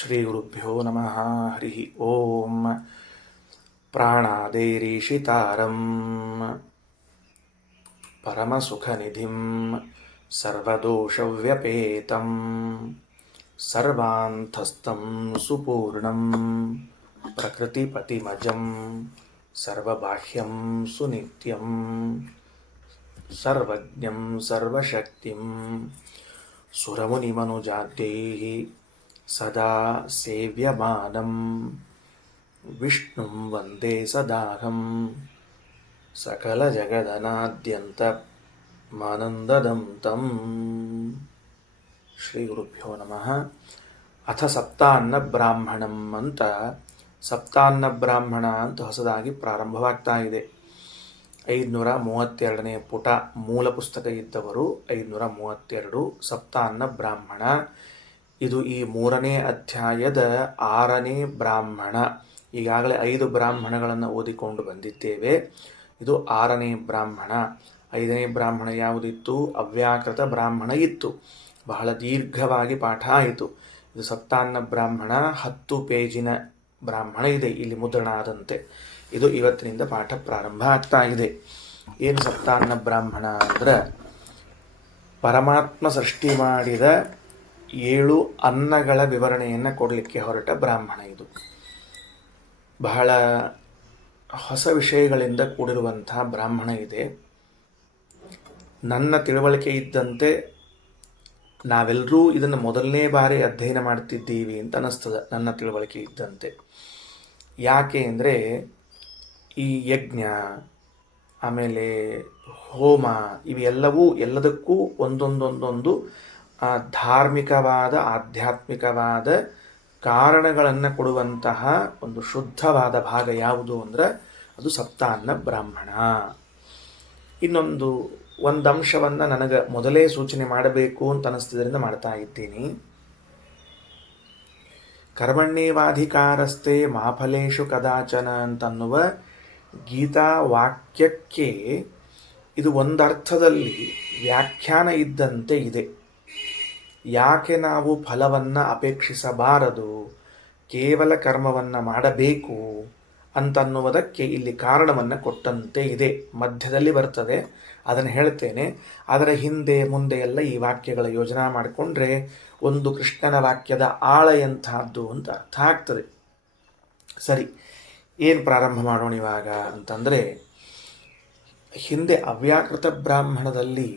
ಶ್ರೀಗುರುಭ್ಯೋ ನಮಃ. ಹರಿ ಓಂ. ಪ್ರಾಣಾದೇರೀಶಿತಾರಂ ಪರಮಸುಖನಿಧಿಂ ಸರ್ವದೋಷವ್ಯಪೇತಂ ಸರ್ವಾಂತಸ್ಥಂ ಸುಪೂರ್ಣಂ ಪ್ರಕೃತಿಪತಿಮಜಂ ಸರ್ವಬಾಹ್ಯಂ ಸುನಿತ್ಯಂ ಸರ್ವಜ್ಞಂ ಸರ್ವಶಕ್ತಿಂ ಸುರಮುನಿಮನುಜಾದ್ಯೈಃ ಸದಾ ಸೇವ್ಯಮಾನಂ ವಿಷ್ಣುಂ ವಂದೇ ಸದಾಹಂ ಸಕಲಜಗದನಾದ್ಯಂತಮಾನಂದದಂ ತಂ. ಶ್ರೀ ಗುರುಭ್ಯೋ ನಮಃ. ಅಥ ಸಪ್ತಾನ್ನ ಬ್ರಾಹ್ಮಣಂ ಅಂತ ಸಪ್ತಾನ್ನ ಬ್ರಾಹ್ಮಣ ಅಂತ ಹೊಸದಾಗಿ ಪ್ರಾರಂಭವಾಗ್ತಾ ಇದೆ. 532ನೇ ಪುಟ ಮೂಲ ಪುಸ್ತಕ ಇದ್ದವರು 532 ಸಪ್ತಾನ್ನ ಬ್ರಾಹ್ಮಣ. ಇದು ಈ 3ನೇ ಅಧ್ಯಾಯದ 6ನೇ ಬ್ರಾಹ್ಮಣ. ಈಗಾಗಲೇ 5 ಬ್ರಾಹ್ಮಣಗಳನ್ನು ಓದಿಕೊಂಡು ಬಂದಿದ್ದೇವೆ. ಇದು 6ನೇ ಬ್ರಾಹ್ಮಣ. 5ನೇ ಬ್ರಾಹ್ಮಣ ಯಾವುದಿತ್ತು? ಅವ್ಯಾಕೃತ ಬ್ರಾಹ್ಮಣ ಇತ್ತು. ಬಹಳ ದೀರ್ಘವಾಗಿ ಪಾಠ ಆಯಿತು. ಇದು ಸಪ್ತಾನ್ನ ಬ್ರಾಹ್ಮಣ 10 ಪೇಜಿನ ಬ್ರಾಹ್ಮಣ ಇದೆ ಇಲ್ಲಿ ಮುದ್ರಣ ಆದಂತೆ. ಇದು ಇವತ್ತಿನಿಂದ ಪಾಠ ಪ್ರಾರಂಭ ಆಗ್ತಾ ಇದೆ. ಏನು ಸಪ್ತಾನ್ನ ಬ್ರಾಹ್ಮಣ ಅಂದ್ರೆ, ಪರಮಾತ್ಮ ಸೃಷ್ಟಿ ಮಾಡಿದ 7 ಅನ್ನಗಳ ವಿವರಣೆಯನ್ನು ಕೊಡಲಿಕ್ಕೆ ಹೊರಟ ಬ್ರಾಹ್ಮಣ ಇದು. ಬಹಳ ಹೊಸ ವಿಷಯಗಳಿಂದ ಕೂಡಿರುವಂತಹ ಬ್ರಾಹ್ಮಣ ಇದೆ. ನನ್ನ ತಿಳುವಳಿಕೆ ಇದ್ದಂತೆ ನಾವೆಲ್ಲರೂ ಇದನ್ನು ಮೊದಲನೇ ಬಾರಿ ಅಧ್ಯಯನ ಮಾಡ್ತಿದ್ದೀವಿ ಅಂತ ಅನ್ನಿಸ್ತದೆ, ನನ್ನ ತಿಳುವಳಿಕೆ ಇದ್ದಂತೆ. ಯಾಕೆ ಅಂದರೆ ಈ ಯಜ್ಞ ಆಮೇಲೆ ಹೋಮ ಇವೆಲ್ಲವೂ ಎಲ್ಲದಕ್ಕೂ ಒಂದೊಂದೊಂದೊಂದು ಧಾರ್ಮಿಕವಾದ ಆಧ್ಯಾತ್ಮಿಕವಾದ ಕಾರಣಗಳನ್ನು ಕೊಡುವಂತಹ ಒಂದು ಶುದ್ಧವಾದ ಭಾಗ ಯಾವುದು ಅಂದರೆ ಅದು ಸಪ್ತಾನ್ನ ಬ್ರಾಹ್ಮಣ. ಒಂದು ಅಂಶವನ್ನು ನನಗೆ ಮೊದಲೇ ಸೂಚನೆ ಮಾಡಬೇಕು ಅಂತ ಅನಿಸ್ತಿದ್ರಿಂದ ಮಾಡ್ತಾ ಇದ್ದೀನಿ. ಕರ್ಮಣ್ಯೇವಾಧಿಕಾರಸ್ಥೆ ಮಾ ಫಲೇಷು ಕದಾಚನ ಅಂತನ್ನುವ ಗೀತಾ ವಾಕ್ಯಕ್ಕೆ ಇದು ಒಂದರ್ಥದಲ್ಲಿ ವ್ಯಾಖ್ಯಾನ ಇದ್ದಂತೆ ಇದೆ. ಯಾಕೆ ನಾವು ಫಲವನ್ನು ಅಪೇಕ್ಷಿಸಬಾರದು, ಕೇವಲ ಕರ್ಮವನ್ನು ಮಾಡಬೇಕು ಅಂತನ್ನುವುದಕ್ಕೆ ಇಲ್ಲಿ ಕಾರಣವನ್ನು ಕೊಟ್ಟಂತೆ ಇದೆ. ಮಧ್ಯದಲ್ಲಿ ಬರ್ತದೆ, ಅದನ್ನು ಹೇಳ್ತೇನೆ. ಅದರ ಹಿಂದೆ ಮುಂದೆ ಎಲ್ಲ ಈ ವಾಕ್ಯಗಳ ಯೋಜನಾ ಮಾಡಿಕೊಂಡ್ರೆ ಒಂದು ಕೃಷ್ಣನ ವಾಕ್ಯದ ಆಳ ಎಂಥದ್ದು ಅಂತ ಅರ್ಥ ಆಗ್ತದೆ. ಸರಿ, ಏನು ಪ್ರಾರಂಭ ಮಾಡೋಣ ಇವಾಗ ಅಂತಂದರೆ, ಹಿಂದೆ ಅವ್ಯಾಕೃತ ಬ್ರಾಹ್ಮಣದಲ್ಲಿ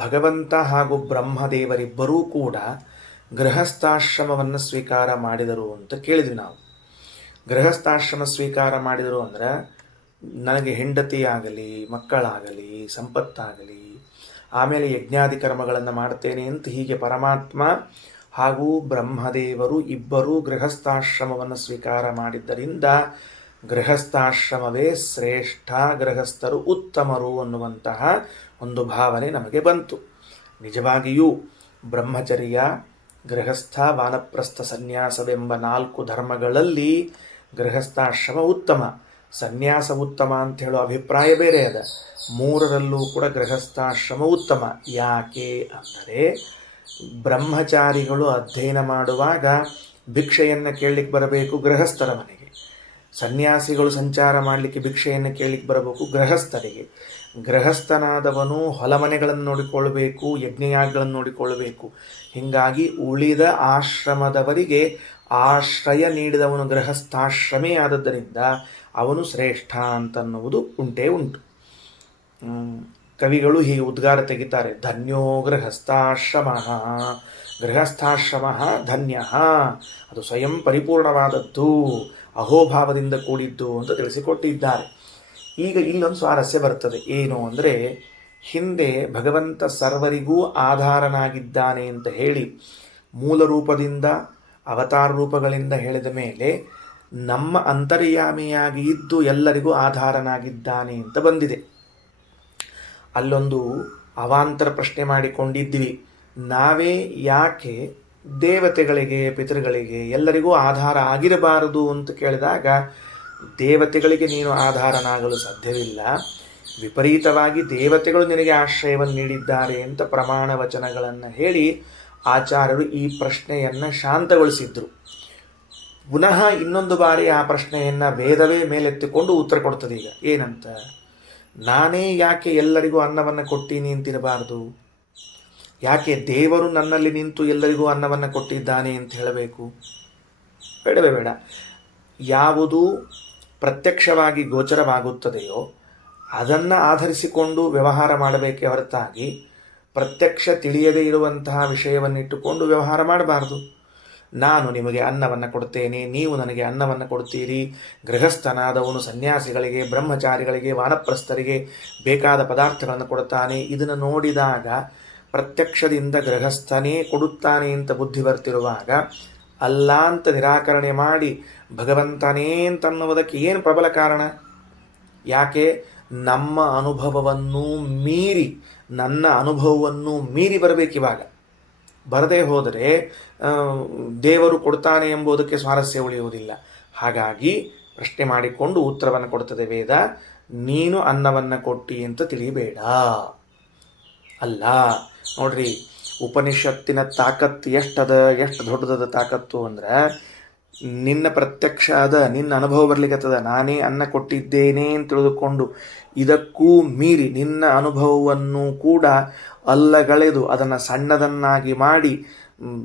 ಭಗವಂತ ಹಾಗೂ ಬ್ರಹ್ಮದೇವರಿಬ್ಬರೂ ಕೂಡ ಗೃಹಸ್ಥಾಶ್ರಮವನ್ನು ಸ್ವೀಕಾರ ಮಾಡಿದರು ಅಂತ ಕೇಳಿದ್ವಿ ನಾವು. ಗೃಹಸ್ಥಾಶ್ರಮ ಸ್ವೀಕಾರ ಮಾಡಿದರು ಅಂದರೆ ನನಗೆ ಹೆಂಡತಿಯಾಗಲಿ ಮಕ್ಕಳಾಗಲಿ ಸಂಪತ್ತಾಗಲಿ ಆಮೇಲೆ ಯಜ್ಞಾದಿ ಕರ್ಮಗಳನ್ನು ಮಾಡ್ತೇನೆ ಅಂತ ಹೀಗೆ ಪರಮಾತ್ಮ ಹಾಗೂ ಬ್ರಹ್ಮದೇವರು ಇಬ್ಬರೂ ಗೃಹಸ್ಥಾಶ್ರಮವನ್ನು ಸ್ವೀಕಾರ ಮಾಡಿದ್ದರಿಂದ ಗೃಹಸ್ಥಾಶ್ರಮವೇ ಶ್ರೇಷ್ಠ, ಗೃಹಸ್ಥರು ಉತ್ತಮರು ಅನ್ನುವಂತಹ ಒಂದು ಭಾವನೆ ನಮಗೆ ಬಂತು. ನಿಜವಾಗಿಯೂ ಬ್ರಹ್ಮಚರ್ಯ, ಗೃಹಸ್ಥ, ವಾನಪ್ರಸ್ಥ, ಸನ್ಯಾಸವೆಂಬ 4 ಧರ್ಮಗಳಲ್ಲಿ ಗೃಹಸ್ಥಾಶ್ರಮ ಉತ್ತಮ, ಸನ್ಯಾಸ ಉತ್ತಮ ಅಂತ ಹೇಳೋ ಅಭಿಪ್ರಾಯ ಬೇರೆ ಅದ. 3ರಲ್ಲೂ ಕೂಡ ಗೃಹಸ್ಥಾಶ್ರಮ ಉತ್ತಮ. ಯಾಕೆ ಅಂದರೆ ಬ್ರಹ್ಮಚಾರಿಗಳು ಅಧ್ಯಯನ ಮಾಡುವಾಗ ಭಿಕ್ಷೆಯನ್ನು ಕೇಳಲಿಕ್ಕೆ ಬರಬೇಕು ಗೃಹಸ್ಥರ ಮನೆಗೆ, ಸನ್ಯಾಸಿಗಳು ಸಂಚಾರ ಮಾಡಲಿಕ್ಕೆ ಭಿಕ್ಷೆಯನ್ನು ಕೇಳಲಿಕ್ಕೆ ಬರಬೇಕು ಗೃಹಸ್ಥರಿಗೆ. ಗೃಹಸ್ಥನಾದವನು ಹೊಲಮನೆಗಳನ್ನು ನೋಡಿಕೊಳ್ಳಬೇಕು, ಯಜ್ಞಯಾಗಗಳನ್ನು ನೋಡಿಕೊಳ್ಳಬೇಕು. ಹೀಗಾಗಿ ಉಳಿದ ಆಶ್ರಮದವರಿಗೆ ಆಶ್ರಯ ನೀಡಿದವನು ಗೃಹಸ್ಥಾಶ್ರಮೇ ಆದದ್ದರಿಂದ ಅವನು ಶ್ರೇಷ್ಠ ಅಂತನ್ನುವುದು ಉಂಟೇ ಉಂಟು. ಕವಿಗಳು ಹೀಗೆ ಉದ್ಗಾರ ತೆಗಿತಾರೆ, ಧನ್ಯೋ ಗೃಹಸ್ಥಾಶ್ರಮ, ಗೃಹಸ್ಥಾಶ್ರಮ ಧನ್ಯ, ಅದು ಸ್ವಯಂ ಪರಿಪೂರ್ಣವಾದದ್ದು, ಅಹೋಭಾವದಿಂದ ಕೂಡಿದ್ದು ಅಂತ ತಿಳಿಸಿಕೊಟ್ಟಿದ್ದಾರೆ. ಈಗ ಇಲ್ಲೊಂದು ಸ್ವಾರಸ್ಯ ಬರ್ತದೆ. ಏನು ಅಂದರೆ, ಹಿಂದೆ ಭಗವಂತ ಸರ್ವರಿಗೂ ಆಧಾರನಾಗಿದ್ದಾನೆ ಅಂತ ಹೇಳಿ ಮೂಲ ರೂಪದಿಂದ ಅವತಾರ ರೂಪಗಳಿಂದ ಹೇಳಿದ ಮೇಲೆ ನಮ್ಮ ಅಂತರ್ಯಾಮಿಯಾಗಿ ಇದ್ದು ಎಲ್ಲರಿಗೂ ಆಧಾರನಾಗಿದ್ದಾನೆ ಅಂತ ಬಂದಿದೆ. ಅಲ್ಲೊಂದು ಅವಾಂತರ ಪ್ರಶ್ನೆ ಮಾಡಿಕೊಂಡಿದ್ವಿ, ನಾವೇ ಯಾಕೆ ದೇವತೆಗಳಿಗೆ ಪಿತೃಗಳಿಗೆ ಎಲ್ಲರಿಗೂ ಆಧಾರ ಆಗಿರಬಾರದು ಅಂತ ಕೇಳಿದಾಗ, ದೇವತೆಗಳಿಗೆ ನೀನು ಆಧಾರನಾಗಲು ಸಾಧ್ಯವಿಲ್ಲ, ವಿಪರೀತವಾಗಿ ದೇವತೆಗಳು ನಿನಗೆ ಆಶ್ರಯವನ್ನು ನೀಡಿದ್ದಾರೆ ಅಂತ ಪ್ರಮಾಣ ವಚನಗಳನ್ನು ಹೇಳಿ ಆಚಾರ್ಯರು ಈ ಪ್ರಶ್ನೆಯನ್ನು ಶಾಂತಗೊಳಿಸಿದ್ರು. ಪುನಃ ಇನ್ನೊಂದು ಬಾರಿ ಆ ಪ್ರಶ್ನೆಯನ್ನು ವೇದವೇ ಮೇಲೆತ್ತಿಕೊಂಡು ಉತ್ತರ ಕೊಡ್ತದೆ. ಈಗ ಏನಂತ, ನಾನೇ ಯಾಕೆ ಎಲ್ಲರಿಗೂ ಅನ್ನವನ್ನು ಕೊಟ್ಟೀನಿ ಅಂತಿರಬಾರ್ದು? ಯಾಕೆ ದೇವರು ನನ್ನಲ್ಲಿ ನಿಂತು ಎಲ್ಲರಿಗೂ ಅನ್ನವನ್ನು ಕೊಟ್ಟಿದ್ದಾನೆ ಅಂತ ಹೇಳಬೇಕು? ಬೇಡವೇ ಬೇಡ. ಯಾವುದು ಪ್ರತ್ಯಕ್ಷವಾಗಿ ಗೋಚರವಾಗುತ್ತದೆಯೋ ಅದನ್ನು ಆಧರಿಸಿಕೊಂಡು ವ್ಯವಹಾರ ಮಾಡಬೇಕೇ ಹೊರತಾಗಿ ಪ್ರತ್ಯಕ್ಷ ತಿಳಿಯದೇ ಇರುವಂತಹ ವಿಷಯವನ್ನಿಟ್ಟುಕೊಂಡು ವ್ಯವಹಾರ ಮಾಡಬಾರ್ದು. ನಾನು ನಿಮಗೆ ಅನ್ನವನ್ನು ಕೊಡ್ತೇನೆ, ನೀವು ನನಗೆ ಅನ್ನವನ್ನು ಕೊಡ್ತೀರಿ. ಗೃಹಸ್ಥನಾದವನು ಸನ್ಯಾಸಿಗಳಿಗೆ, ಬ್ರಹ್ಮಚಾರಿಗಳಿಗೆ, ವಾನಪ್ರಸ್ಥರಿಗೆ ಬೇಕಾದ ಪದಾರ್ಥಗಳನ್ನು ಕೊಡುತ್ತಾನೆ. ಇದನ್ನು ನೋಡಿದಾಗ ಪ್ರತ್ಯಕ್ಷದಿಂದ ಗೃಹಸ್ಥನೇ ಕೊಡುತ್ತಾನೆ ಅಂತ ಬುದ್ಧಿ ಬರ್ತಿರುವಾಗ ಅಲ್ಲ ಅಂತ ನಿರಾಕರಣೆ ಮಾಡಿ ಭಗವಂತನೇ ಅಂತನ್ನುವುದಕ್ಕೆ ಏನು ಪ್ರಬಲ ಕಾರಣ? ಯಾಕೆ? ನಮ್ಮ ಅನುಭವವನ್ನು ಮೀರಿ, ನನ್ನ ಅನುಭವವನ್ನು ಮೀರಿ ಬರಬೇಕಿವಾಗ. ಬರದೇ ಹೋದರೆ ದೇವರು ಕೊಡ್ತಾನೆ ಎಂಬುದಕ್ಕೆ ಸ್ವಾರಸ್ಯ ಉಳಿಯುವುದಿಲ್ಲ. ಹಾಗಾಗಿ ಪ್ರಶ್ನೆ ಮಾಡಿಕೊಂಡು ಉತ್ತರವನ್ನು ಕೊಡ್ತದೆ ವೇದ. ನೀನು ಅನ್ನವನ್ನು ಕೊಟ್ಟಿ ಅಂತ ತಿಳಿಬೇಡ. ಅಲ್ಲ ನೋಡ್ರಿ, ಉಪನಿಷತ್ತಿನ ತಾಕತ್ತು ಎಷ್ಟು ದೊಡ್ಡದ ತಾಕತ್ತು ಅಂದ್ರೆ, ನಿನ್ನ ಪ್ರತ್ಯಕ್ಷ ಅದ, ನಿನ್ನ ಅನುಭವ ಬರ್ಲಿಕ್ಕತ್ತದ, ನಾನೇ ಅನ್ನ ಕೊಟ್ಟಿದ್ದೇನೆ ಅಂತ ತಿಳಿದುಕೊಂಡು ಇದಕ್ಕೂ ಮೀರಿ ನಿನ್ನ ಅನುಭವವನ್ನು ಕೂಡ ಅಲ್ಲಗಳೆದು ಅದನ್ನು ಸಣ್ಣದನ್ನಾಗಿ ಮಾಡಿ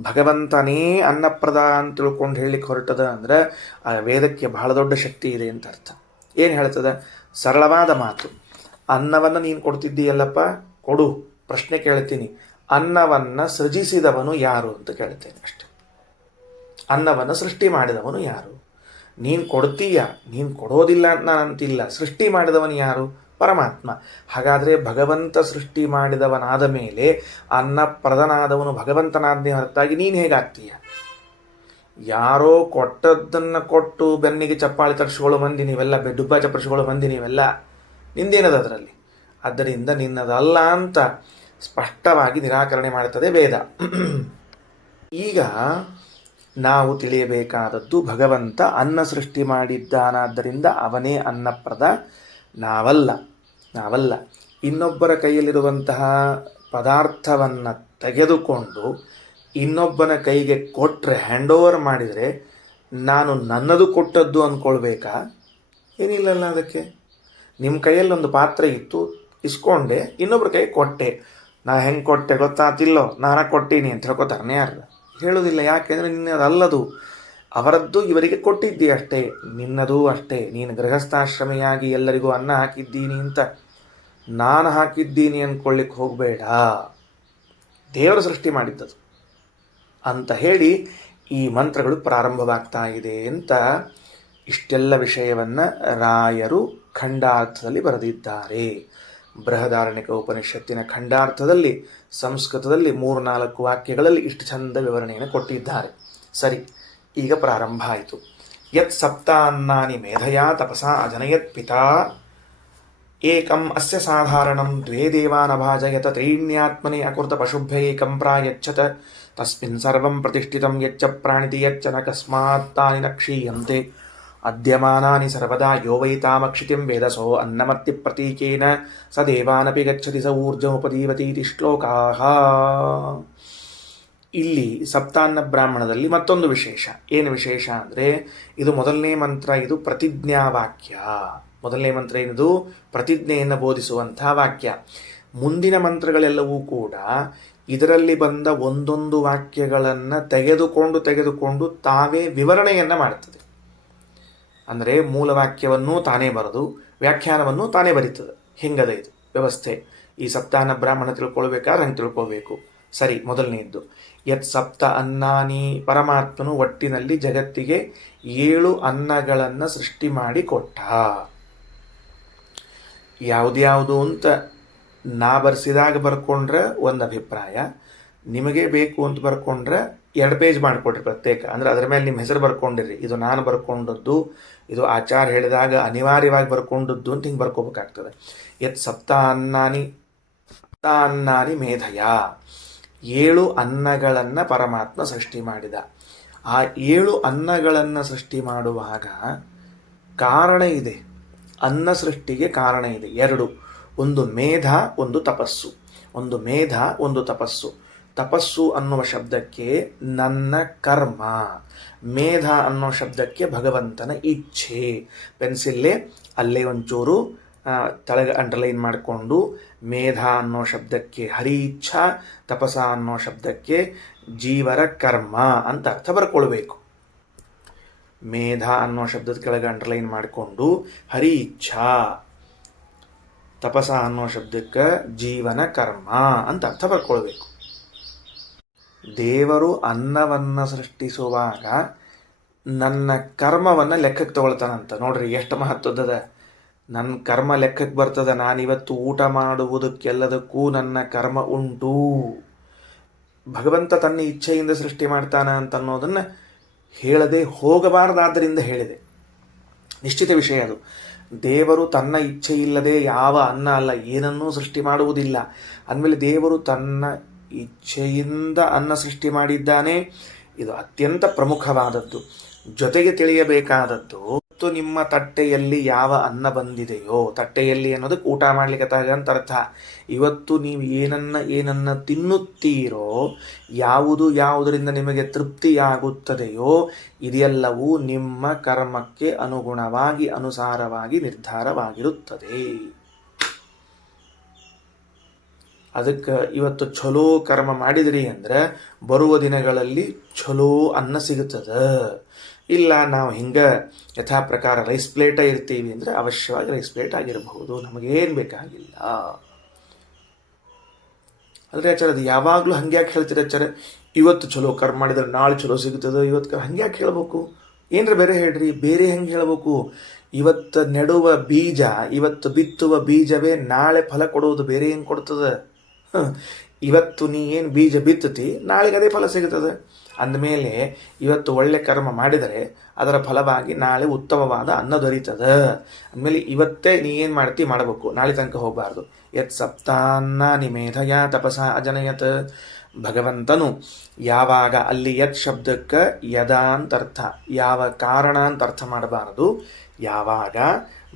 ಭಗವಂತನೇ ಅನ್ನಪ್ರದ ಅಂತ ತಿಳ್ಕೊಂಡು ಹೇಳಲಿಕ್ಕೆ ಹೊರಟದ ಅಂದ್ರೆ ಆ ವೇದಕ್ಕೆ ಬಹಳ ದೊಡ್ಡ ಶಕ್ತಿ ಇದೆ ಅಂತ ಅರ್ಥ. ಏನು ಹೇಳ್ತದ? ಸರಳವಾದ ಮಾತು. ಅನ್ನವನ್ನು ನೀನು ಕೊಡ್ತಿದ್ದೀಯಲ್ಲಪ್ಪ, ಕೊಡು. ಪ್ರಶ್ನೆ ಕೇಳ್ತೀನಿ, ಅನ್ನವನ್ನು ಸೃಜಿಸಿದವನು ಯಾರು ಅಂತ ಕೇಳ್ತೇನೆ ಅಷ್ಟೆ. ಅನ್ನವನ್ನು ಸೃಷ್ಟಿ ಮಾಡಿದವನು ಯಾರು? ನೀನು ಕೊಡ್ತೀಯ, ನೀನು ಕೊಡೋದಿಲ್ಲ ಅಂತ ನಾನು ಅಂತಿಲ್ಲ. ಸೃಷ್ಟಿ ಮಾಡಿದವನು ಯಾರು? ಪರಮಾತ್ಮ. ಹಾಗಾದರೆ ಭಗವಂತ ಸೃಷ್ಟಿ ಮಾಡಿದವನಾದ ಮೇಲೆ ಅನ್ನಪ್ರದನಾದವನು ಭಗವಂತನಾದ್ನೇ ಹೊರತಾಗಿ ನೀನು ಹೇಗಾಗ್ತೀಯ? ಯಾರೋ ಕೊಟ್ಟದ್ದನ್ನು ಕೊಟ್ಟು ಬೆನ್ನಿಗೆ ಚಪ್ಪಾಳಿ ತರಿಸ್ಕೊಳ್ಳೋ ಮಂದಿ ನೀವೆಲ್ಲ, ಡುಬ್ಬ ಚಪ್ಪರಿಸ್ಕೊಳ್ಳೋ ಮಂದಿ ನೀವೆಲ್ಲ. ನಿಂದೇನದ ಅದರಲ್ಲಿ? ಆದ್ದರಿಂದ ನಿನ್ನದಲ್ಲ ಅಂತ ಸ್ಪಷ್ಟವಾಗಿ ನಿರಾಕರಣೆ ಮಾಡುತ್ತದೆ ವೇದ. ಈಗ ನಾವು ತಿಳಿಯಬೇಕಾದದ್ದು, ಭಗವಂತ ಅನ್ನ ಸೃಷ್ಟಿ ಮಾಡಿದ್ದಾನಾದ್ದರಿಂದ ಅವನೇ ಅನ್ನಪ್ರದ, ನಾವಲ್ಲ. ಇನ್ನೊಬ್ಬರ ಕೈಯಲ್ಲಿರುವಂತಹ ಪದಾರ್ಥವನ್ನು ತೆಗೆದುಕೊಂಡು ಇನ್ನೊಬ್ಬನ ಕೈಗೆ ಕೊಟ್ಟರೆ, ಹ್ಯಾಂಡ್ ಓವರ್ ಮಾಡಿದರೆ, ನಾನು ನನ್ನದು ಕೊಟ್ಟದ್ದು ಅಂದ್ಕೊಳ್ಬೇಕಾ? ಏನಿಲ್ಲಲ್ಲ ಅದಕ್ಕೆ. ನಿಮ್ಮ ಕೈಯಲ್ಲೊಂದು ಪಾತ್ರೆ ಇತ್ತು, ಇಸ್ಕೊಂಡೆ, ಇನ್ನೊಬ್ಬರ ಕೈ ಕೊಟ್ಟೆ. ನಾ ಹೆಂಗೆ ಕೊಟ್ಟೆ ಗೊತ್ತಾತಿಲ್ಲೋ, ನಾನು ಕೊಟ್ಟೀನಿ ಅಂತ ಹೇಳ್ಕೊತಾರನೇ ಯಾರು? ಹೇಳೋದಿಲ್ಲ. ಯಾಕೆಂದರೆ ನಿನ್ನದಲ್ಲದು, ಅವರದ್ದು ಇವರಿಗೆ ಕೊಟ್ಟಿದ್ದಿ ಅಷ್ಟೇ, ನಿನ್ನದು ಅಷ್ಟೇ. ನೀನು ಗೃಹಸ್ಥಾಶ್ರಮಿಯಾಗಿ ಎಲ್ಲರಿಗೂ ಅನ್ನ ಹಾಕಿದ್ದೀನಿ ಅಂತ ನಾನು ಹಾಕಿದ್ದೀನಿ ಅಂದ್ಕೊಳ್ಳಿಕ್ಕೆ ಹೋಗಬೇಡ. ದೇವರು ಸೃಷ್ಟಿ ಮಾಡಿದ್ದದು ಅಂತ ಹೇಳಿ ಈ ಮಂತ್ರಗಳು ಪ್ರಾರಂಭವಾಗ್ತಾ ಇದೆ ಅಂತ ಇಷ್ಟೆಲ್ಲ ವಿಷಯವನ್ನು ರಾಯರು ಖಂಡಾರ್ಥದಲ್ಲಿ ಬರೆದಿದ್ದಾರೆ. ಬೃಹದಾರಣ್ಯಕ ಉಪನಿಷತ್ತಿನ ಖಂಡಾರ್ಥದಲ್ಲಿ ಸಂಸ್ಕೃತದಲ್ಲಿ 3-4 ವಾಕ್ಯಗಳಲ್ಲಿ ಇಷ್ಟು ಚಂದ ವಿವರಣೆಯನ್ನು ಕೊಟ್ಟಿದ್ದಾರೆ. ಸರಿ, ಈಗ ಪ್ರಾರಂಭ ಆಯಿತು. ಯತ್ ಸಪ್ತಾನ್ನಾನಿ ಮೇಧಯಾ ತಪಸಾ ಅಜನಯತ್ ಪಿತಾ ಏಕಂ ಅಸ್ಯ ಸಾಧಾರಣಂ ದ್ವೇ ದೇವಾನಭಾಜಯತ ತ್ರೀಣ್ಯಾತ್ಮನೆ ಅಕೃತ ಪಶುಭ್ಯ ಏಕಂ ಪ್ರಾಯಚ್ಛತ ತಸ್ಮಿನ್ ಸರ್ವಂ ಪ್ರತಿಷ್ಠಿತಂ ಯಚ್ಚ ಪ್ರಾಣಿತಿ ಯಚ್ಚ ನ ಕಸ್ಮಾತ್ ತಾನಿ ನ ಕ್ಷೀಯಂತೆ ಅದ್ಯಮಾನಾನಿ ಸರ್ವದಾ ಯೋ ವೈತಾಮಕ್ಷಿತಿಂ ವೇದಸೋ ಅನ್ನಮತ್ತಿ ಪ್ರತೀಕೇನ ಸ ದೇವಾನಪಿ ಗಚ್ಚತಿ ಸ ಊರ್ಜಮುಪದೀವತೀತಿ ಶ್ಲೋಕಾಃ. ಇಲ್ಲಿ ಸಪ್ತಾನ್ನ ಬ್ರಾಹ್ಮಣದಲ್ಲಿ ಮತ್ತೊಂದು ವಿಶೇಷ. ಏನು ವಿಶೇಷ ಅಂದರೆ, ಇದು ಮೊದಲನೇ ಮಂತ್ರ, ಇದು ಪ್ರತಿಜ್ಞಾ ವಾಕ್ಯ. ಮೊದಲನೇ ಮಂತ್ರ ಏನಿದು? ಪ್ರತಿಜ್ಞೆಯನ್ನು ಬೋಧಿಸುವಂತಹ ವಾಕ್ಯ. ಮುಂದಿನ ಮಂತ್ರಗಳೆಲ್ಲವೂ ಕೂಡ ಇದರಲ್ಲಿ ಬಂದ ಒಂದೊಂದು ವಾಕ್ಯಗಳನ್ನು ತೆಗೆದುಕೊಂಡು ತಾವೇ ವಿವರಣೆಯನ್ನು ಮಾಡುತ್ತದೆ. ಅಂದರೆ ಮೂಲ ವಾಕ್ಯವನ್ನು ತಾನೇ ಬರೆದು ವ್ಯಾಖ್ಯಾನವನ್ನು ತಾನೇ ಬರೀತದೆ. ಹಿಂಗದ ಇದು ವ್ಯವಸ್ಥೆ. ಈ ಸಪ್ತಾನ್ನ ಬ್ರಾಹ್ಮಣ ತಿಳ್ಕೊಳ್ಬೇಕಾದ್ರೆ ಹಂಗೆ ತಿಳ್ಕೊಳ್ಬೇಕು. ಸರಿ, ಮೊದಲನೇದ್ದು ಯತ್ ಸಪ್ತ ಅನ್ನಾನಿ. ಪರಮಾತ್ಮನು ಒಟ್ಟಿನಲ್ಲಿ ಜಗತ್ತಿಗೆ 7 ಅನ್ನಗಳನ್ನು ಸೃಷ್ಟಿ ಮಾಡಿ ಕೊಟ್ಟ. ಯಾವುದ್ಯಾವುದು ಅಂತ ನಾ ಬರ್ಸಿದಾಗ ಬರ್ಕೊಂಡ್ರೆ ಒಂದು ಅಭಿಪ್ರಾಯ, ನಿಮಗೆ ಬೇಕು ಅಂತ ಬರ್ಕೊಂಡ್ರೆ 2 ಪೇಜ್ ಮಾಡಿಕೊಡ್ರಿ ಪ್ರತ್ಯೇಕ. ಅಂದರೆ ಅದರ ಮೇಲೆ ನಿಮ್ಮ ಹೆಸರು ಬರ್ಕೊಂಡಿರಿ. ಇದು ನಾನು ಬರ್ಕೊಂಡದ್ದು, ಇದು ಆಚಾರ ಹೇಳಿದಾಗ ಅನಿವಾರ್ಯವಾಗಿ ಬರ್ಕೊಂಡದ್ದು ಅಂತ ಹಿಂಗೆ ಬರ್ಕೋಬೇಕಾಗ್ತದೆ. ಯತ್ ಸಪ್ತ ಅನ್ನಾನಿ ಮೇಧಯ. 7 ಅನ್ನಗಳನ್ನು ಪರಮಾತ್ಮ ಸೃಷ್ಟಿ ಮಾಡಿದ. ಆ 7 ಅನ್ನಗಳನ್ನು ಸೃಷ್ಟಿ ಮಾಡುವಾಗ ಕಾರಣ ಇದೆ. ಅನ್ನ ಸೃಷ್ಟಿಗೆ ಕಾರಣ ಇದೆ 2. ಒಂದು ಮೇಧ, ಒಂದು ತಪಸ್ಸು. ಒಂದು ಮೇಧ, ಒಂದು ತಪಸ್ಸು. ತಪಸ್ಸು ಅನ್ನುವ ಶಬ್ದಕ್ಕೆ ನನ್ನ ಕರ್ಮ, ಮೇಧ ಅನ್ನೋ ಶಬ್ದಕ್ಕೆ ಭಗವಂತನ ಇಚ್ಛೆ. ಪೆನ್ಸಿಲ್ಲೇ ಅಲ್ಲೇ ಒಂಚೂರು ತಳಗೆ ಅಂಡರ್ಲೈನ್ ಮಾಡಿಕೊಂಡು ಮೇಧ ಅನ್ನೋ ಶಬ್ದಕ್ಕೆ ಹರಿ ಇಚ್ಛಾ, ತಪಸ ಅನ್ನೋ ಶಬ್ದಕ್ಕೆ ಜೀವರ ಕರ್ಮ ಅಂತ ಅರ್ಥ ಬರ್ಕೊಳ್ಬೇಕು. ಮೇಧ ಅನ್ನೋ ಶಬ್ದದ ಕೆಳಗೆ ಅಂಡರ್ಲೈನ್ ಮಾಡಿಕೊಂಡು ಹರಿ ಇಚ್ಛಾ, ತಪಸ ಅನ್ನೋ ಶಬ್ದಕ್ಕೆ ಜೀವನ ಕರ್ಮ ಅಂತ ಅರ್ಥ ಬರ್ಕೊಳ್ಬೇಕು. ದೇವರು ಅನ್ನವನ್ನು ಸೃಷ್ಟಿಸುವಾಗ ನನ್ನ ಕರ್ಮವನ್ನು ಲೆಕ್ಕಕ್ಕೆ ತಗೊಳ್ತಾನಂತ. ನೋಡ್ರಿ ಎಷ್ಟು ಮಹತ್ವದ. ನನ್ನ ಕರ್ಮ ಲೆಕ್ಕಕ್ಕೆ ಬರ್ತದೆ. ನಾನಿವತ್ತು ಊಟ ಮಾಡುವುದಕ್ಕೆಲ್ಲದಕ್ಕೂ ನನ್ನ ಕರ್ಮ ಉಂಟು. ಭಗವಂತ ತನ್ನ ಇಚ್ಛೆಯಿಂದ ಸೃಷ್ಟಿ ಮಾಡ್ತಾನ ಅಂತ ಅನ್ನೋದನ್ನು ಹೇಳದೆ ಹೋಗಬಾರದಾದ್ದರಿಂದ ಹೇಳಿದೆ. ನಿಶ್ಚಿತ ವಿಷಯ ಅದು. ದೇವರು ತನ್ನ ಇಚ್ಛೆ ಇಲ್ಲದೆ ಯಾವ ಅನ್ನ ಅಲ್ಲ ಏನನ್ನೂ ಸೃಷ್ಟಿ ಮಾಡುವುದಿಲ್ಲ. ಅಂದಮೇಲೆ ದೇವರು ತನ್ನ ಇಚ್ಛೆಯಿಂದ ಅನ್ನ ಸೃಷ್ಟಿ ಮಾಡಿದ್ದಾನೆ. ಇದು ಅತ್ಯಂತ ಪ್ರಮುಖವಾದದ್ದು. ಜೊತೆಗೆ ತಿಳಿಯಬೇಕಾದದ್ದು, ನಿಮ್ಮ ತಟ್ಟೆಯಲ್ಲಿ ಯಾವ ಅನ್ನ ಬಂದಿದೆಯೋ, ತಟ್ಟೆಯಲ್ಲಿ ಅನ್ನೋದಕ್ಕೆ ಊಟ ಮಾಡ್ಲಿಕ್ಕೆ ಅಂತ ಅರ್ಥ. ಇವತ್ತು ನೀವು ಏನನ್ನ ತಿನ್ನುತ್ತೀರೋ, ಯಾವುದರಿಂದ ನಿಮಗೆ ತೃಪ್ತಿಯಾಗುತ್ತದೆಯೋ, ಇದೆಲ್ಲವೂ ನಿಮ್ಮ ಕರ್ಮಕ್ಕೆ ಅನುಗುಣವಾಗಿ ಅನುಸಾರವಾಗಿ ನಿರ್ಧಾರವಾಗಿರುತ್ತದೆ. ಅದಕ್ಕೆ ಇವತ್ತು ಚಲೋ ಕರ್ಮ ಮಾಡಿದ್ರಿ ಅಂದ್ರೆ ಬರುವ ದಿನಗಳಲ್ಲಿ ಚಲೋ ಅನ್ನ ಸಿಗುತ್ತದೆ. ಇಲ್ಲ ನಾವು ಹಿಂಗೆ ಯಥಾ ಪ್ರಕಾರ ರೈಸ್ ಪ್ಲೇಟ ಇರ್ತೀವಿ ಅಂದರೆ ಅವಶ್ಯವಾಗಿ ರೈಸ್ ಪ್ಲೇಟ್ ಆಗಿರಬಹುದು, ನಮಗೇನು ಬೇಕಾಗಿಲ್ಲ. ಅಂದರೆ ಆಚಾರ ಅದು ಯಾವಾಗಲೂ ಹಂಗ್ಯಾಕೆ ಹೇಳ್ತೀರಿ ಆಚಾರ? ಇವತ್ತು ಚಲೋ ಕರ್ಮ ಮಾಡಿದ್ರೆ ನಾಳೆ ಚಲೋ ಸಿಗುತ್ತದೆ, ಇವತ್ತು ಹಂಗ್ಯಾಕೆ ಹೇಳ್ಬೇಕು? ಏನರ ಬೇರೆ ಹೇಳ್ರಿ. ಬೇರೆ ಹೆಂಗೆ ಹೇಳ್ಬೇಕು? ಇವತ್ತು ನೆಡುವ ಬೀಜ, ಇವತ್ತು ಬಿತ್ತುವ ಬೀಜವೇ ನಾಳೆ ಫಲ ಕೊಡುವುದು. ಬೇರೆ ಹೆಂಗೆ ಕೊಡ್ತದೆ? ಇವತ್ತು ನೀ ಏನು ಬೀಜ ಬಿತ್ತತಿ, ನಾಳೆಗೆ ಅದೇ ಫಲ ಸಿಗುತ್ತದೆ. ಅಂದಮೇಲೆ ಇವತ್ತು ಒಳ್ಳೆ ಕರ್ಮ ಮಾಡಿದರೆ ಅದರ ಫಲವಾಗಿ ನಾಳೆ ಉತ್ತಮವಾದ ಅನ್ನ ದೊರೀತದೆ. ಅಂದಮೇಲೆ ಇವತ್ತೇ ನೀ ಏನು ಮಾಡ್ತಿ ಮಾಡಬೇಕು, ನಾಳೆ ತನಕ ಹೋಗಬಾರ್ದು. ಯತ್ ಸಪ್ತಾನ್ನ ನಿಮೇಧಯ ತಪಸ ಅಜನಯತ್. ಭಗವಂತನು ಯಾವಾಗ ಅಲ್ಲಿ ಯತ್ ಶಬ್ದಕ್ಕೆ ಯದಾ ಅಂತ ಅರ್ಥ, ಯಾವ ಕಾರಣ ಅಂತ ಅರ್ಥ ಮಾಡಬಾರದು. ಯಾವಾಗ